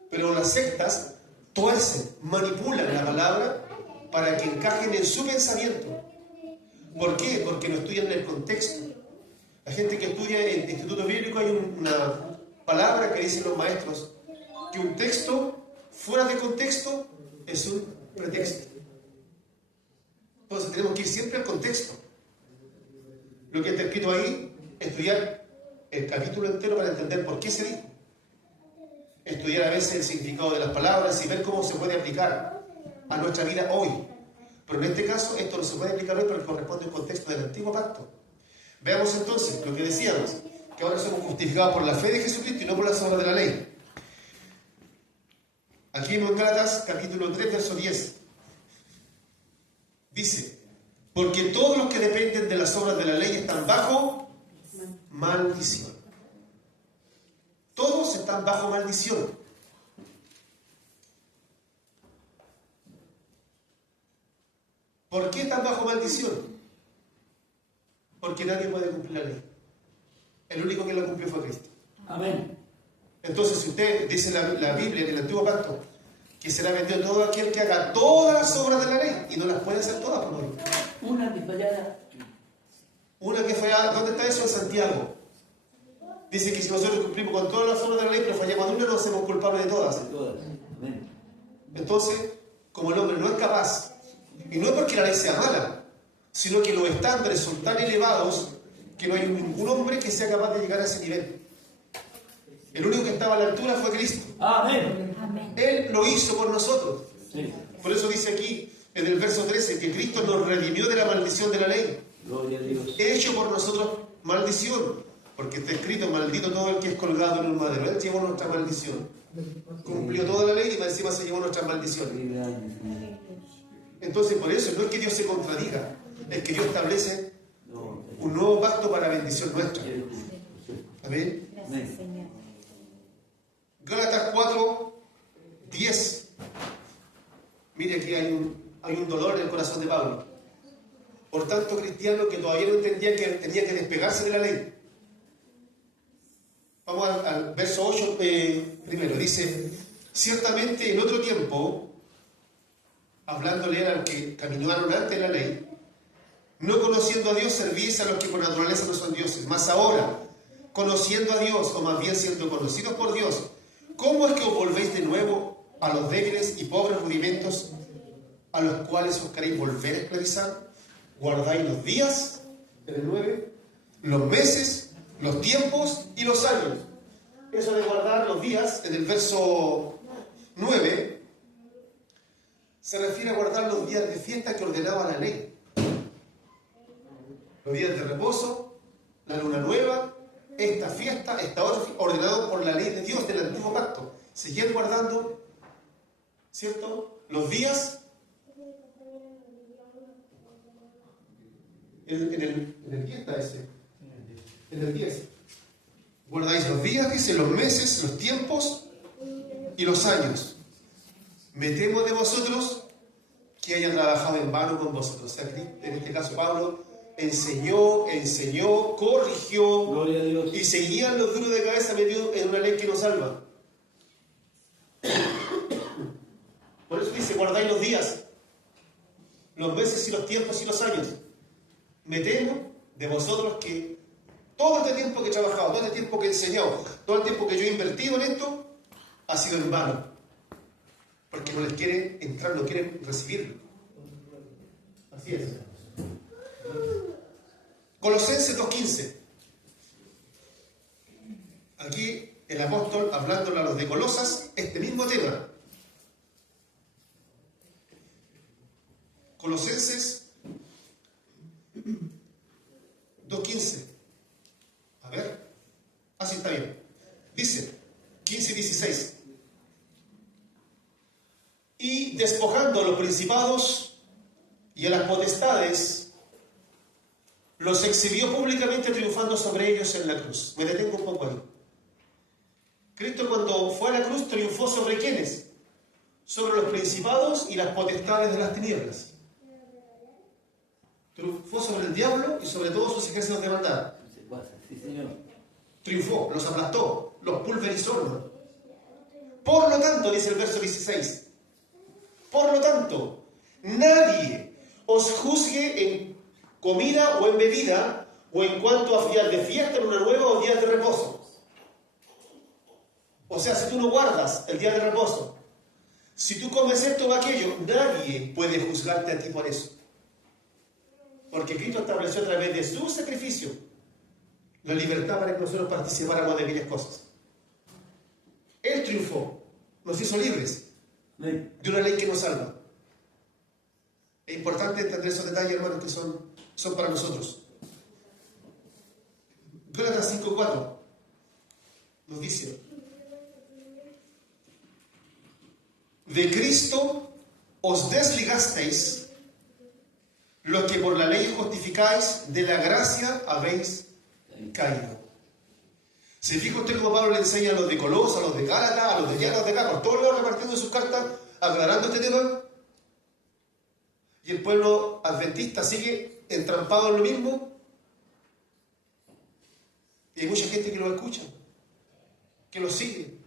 Pero las sectas tuercen, manipulan la palabra para que encajen en su pensamiento. ¿Por qué? Porque no estudian el contexto. La gente que estudia en institutos bíblicos hay una palabra que dicen los maestros, que un texto fuera de contexto es un pretexto. Entonces tenemos que ir siempre al contexto. Lo que está escrito ahí, estudiar el capítulo entero para entender por qué se dijo. Estudiar a veces el significado de las palabras y ver cómo se puede aplicar a nuestra vida hoy. Pero en este caso, esto no se puede aplicar hoy porque corresponde al contexto del Antiguo Pacto. Veamos entonces lo que decíamos, que ahora somos justificados por la fe de Jesucristo y no por las obras de la ley. Aquí en Gálatas, capítulo 3, verso 10. Dice, porque todos los que dependen de las obras de la ley están bajo maldición. Todos están bajo maldición. ¿Por qué están bajo maldición? Porque nadie puede cumplir la ley. El único que la cumplió fue Cristo. Amén. Entonces, si usted dice la Biblia en el Antiguo Pacto, que será bendito todo aquel que haga todas las obras de la ley, y no las puede hacer todas, por favor. Una que fallada. Una que fallada, ¿dónde está eso? En Santiago. Dice que si nosotros cumplimos con todas las normas de la ley, pero fallamos de una, nos hacemos culpables de todas. Amén. Entonces, como el hombre no es capaz, y no es porque la ley sea mala, sino que los estándares son tan elevados que no hay ningún hombre que sea capaz de llegar a ese nivel. El único que estaba a la altura fue Cristo. Amén. Él lo hizo por nosotros. Sí. Por eso dice aquí, en el verso 13, que Cristo nos redimió de la maldición de la ley. Gloria a Dios. Hecho por nosotros maldición, porque está escrito: maldito todo el que es colgado en un madero. Él llevó nuestra maldición. Cumplió toda la ley y encima se llevó nuestra maldición. Entonces, por eso no es que Dios se contradiga, es que Dios establece un nuevo pacto para bendición nuestra. Amén. Gracias, Señor. Gálatas 4, 10. Mire, aquí hay un dolor en el corazón de Pablo. Por tanto, cristiano que todavía no entendía que tenía que despegarse de la ley. Vamos al verso 8 primero. Dice: ciertamente en otro tiempo, hablándole al que caminaron antes de la ley, no conociendo a Dios, servís a los que por naturaleza no son dioses. Mas ahora, conociendo a Dios, o más bien siendo conocidos por Dios, ¿cómo es que os volvéis de nuevo a los débiles y pobres rudimentos a los cuales os queréis volver a esclavizar? Guardáis los días, en el 9, los meses, los tiempos y los años. Eso de guardar los días, en el verso 9, se refiere a guardar los días de fiesta que ordenaba la ley. Los días de reposo, la luna nueva, esta fiesta, esta otra, ordenado por la ley de Dios del antiguo pacto. Seguían guardando, ¿cierto?, los días en el 10 está ese. En el 10. Guardáis los días, dice, los meses, los tiempos y los años. Me temo de vosotros que hayan trabajado en vano con vosotros. O sea, en este caso Pablo enseñó, corrigió, Gloria a Dios. y seguían los duros de cabeza metidos en una ley que no salva. Por eso dice: guardáis los días, los meses y los tiempos y los años. Me temo de vosotros que todo este tiempo que he trabajado, todo este tiempo que he enseñado, todo el tiempo que yo he invertido en esto, ha sido en vano. Porque no les quieren entrar, no quieren recibirlo. Así es. Colosenses 2:15. Aquí el apóstol, hablándole a los de Colosas, este mismo tema. Colosenses 2:15. A ver. Así está bien. Dice 15 y 16. Y despojando a los principados y a las potestades, los exhibió públicamente, triunfando sobre ellos en la cruz. Me detengo un poco ahí. Cristo, cuando fue a la cruz, triunfó ¿sobre quiénes? Sobre los principados y las potestades de las tinieblas. Triunfó sobre el diablo y sobre todos sus ejércitos de maldad. Sí, Señor. Triunfó, los aplastó, los pulverizó. Por lo tanto, dice el verso 16, por lo tanto, nadie os juzgue en comida o en bebida, o en cuanto a días de fiesta, en una nueva, o días de reposo. O sea, si tú no guardas el día de reposo, si tú comes esto o aquello, nadie puede juzgarte a ti por eso. Porque Cristo estableció a través de su sacrificio la libertad para que nosotros participáramos de aquellas cosas. Él triunfó, nos hizo libres de una ley que nos salva. Es importante entender esos detalles, hermanos, que son para nosotros. Gálatas 5:4 nos dice: de Cristo os desligasteis, los que por la ley justificáis, de la gracia habéis caído. Se fija usted como Pablo le enseña a los de Colosas, a los de Gálatas, a los de allá, a los de acá, por todos lados repartiendo sus cartas, aclarando este tema. Y el pueblo adventista sigue entrampado en lo mismo. Y hay mucha gente que lo escucha, que lo sigue.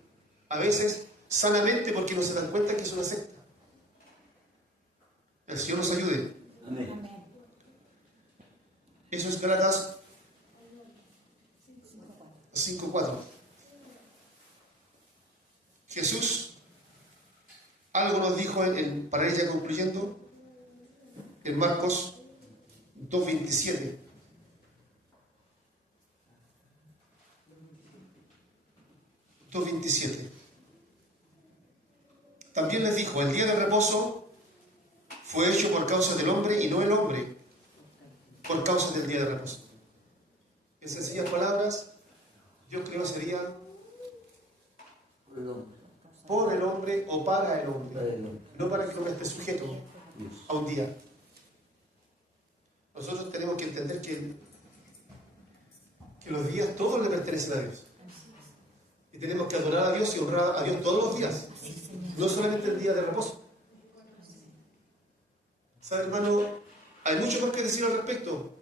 A veces sanamente, porque no se dan cuenta que es una secta. El Señor nos ayude. Amén. Eso es Gálatas 5:4. Jesús algo nos dijo para ir ya concluyendo en Marcos 2:27. También les dijo, el día de reposo fue hecho por causa del hombre y no el hombre por causa del día de reposo. En sencillas palabras, yo creo sería por el hombre o para el hombre, no para que el hombre esté sujeto a un día. Nosotros tenemos que entender que los días todos le pertenecen a Dios. Y tenemos que adorar a Dios y honrar a Dios todos los días, no solamente el día de reposo. ¿Sabe, hermano? Hay mucho más que decir al respecto,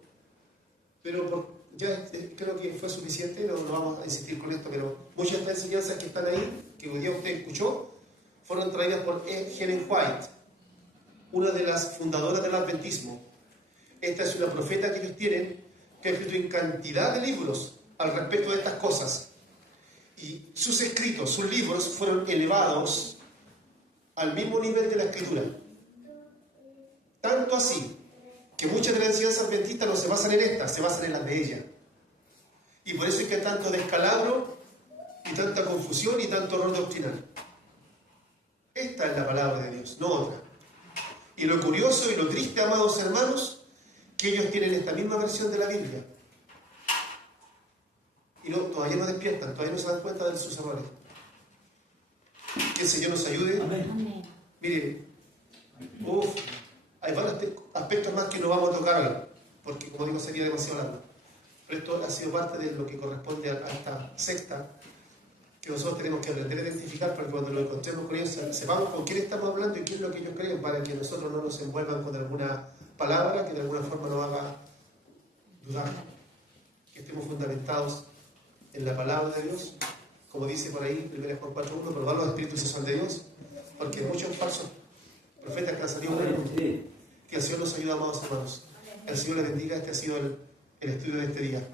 pero ya creo que fue suficiente, no vamos a insistir con esto, pero muchas de estas enseñanzas que están ahí, que hoy día usted escuchó, fueron traídas por Helen White, una de las fundadoras del adventismo. Esta es una profeta que ellos tienen, que ha escrito en cantidad de libros al respecto de estas cosas. Y sus escritos, sus libros, fueron elevados al mismo nivel de la escritura. Tanto así, que muchas de las enseñanzas adventistas no se basan en estas, se basan en las de ella. Y por eso es que hay tanto descalabro, y tanta confusión, y tanto error doctrinal. Esta es la palabra de Dios, no otra. Y lo curioso y lo triste, amados hermanos, que ellos tienen esta misma versión de la Biblia. Y todavía no despiertan, todavía no se dan cuenta de sus errores. Que el Señor nos ayude. Amén. Miren, hay varios aspectos más que no vamos a tocar hoy, porque como digo sería demasiado largo. Pero esto ha sido parte de lo que corresponde a esta sexta, que nosotros tenemos que aprender a identificar para que cuando lo encontremos con ellos sepamos con quién estamos hablando y qué es lo que ellos creen, para que nosotros no nos envuelvan con alguna palabra que de alguna forma nos haga dudar. Que estemos fundamentados en la palabra de Dios, como dice por ahí 1 Juan 4:1, probar los espíritus si son de Dios, porque hay muchos falsos profetas que han salido buenos. Que el Señor nos ayude, amados hermanos. El Señor les bendiga. Este ha sido el estudio de este día.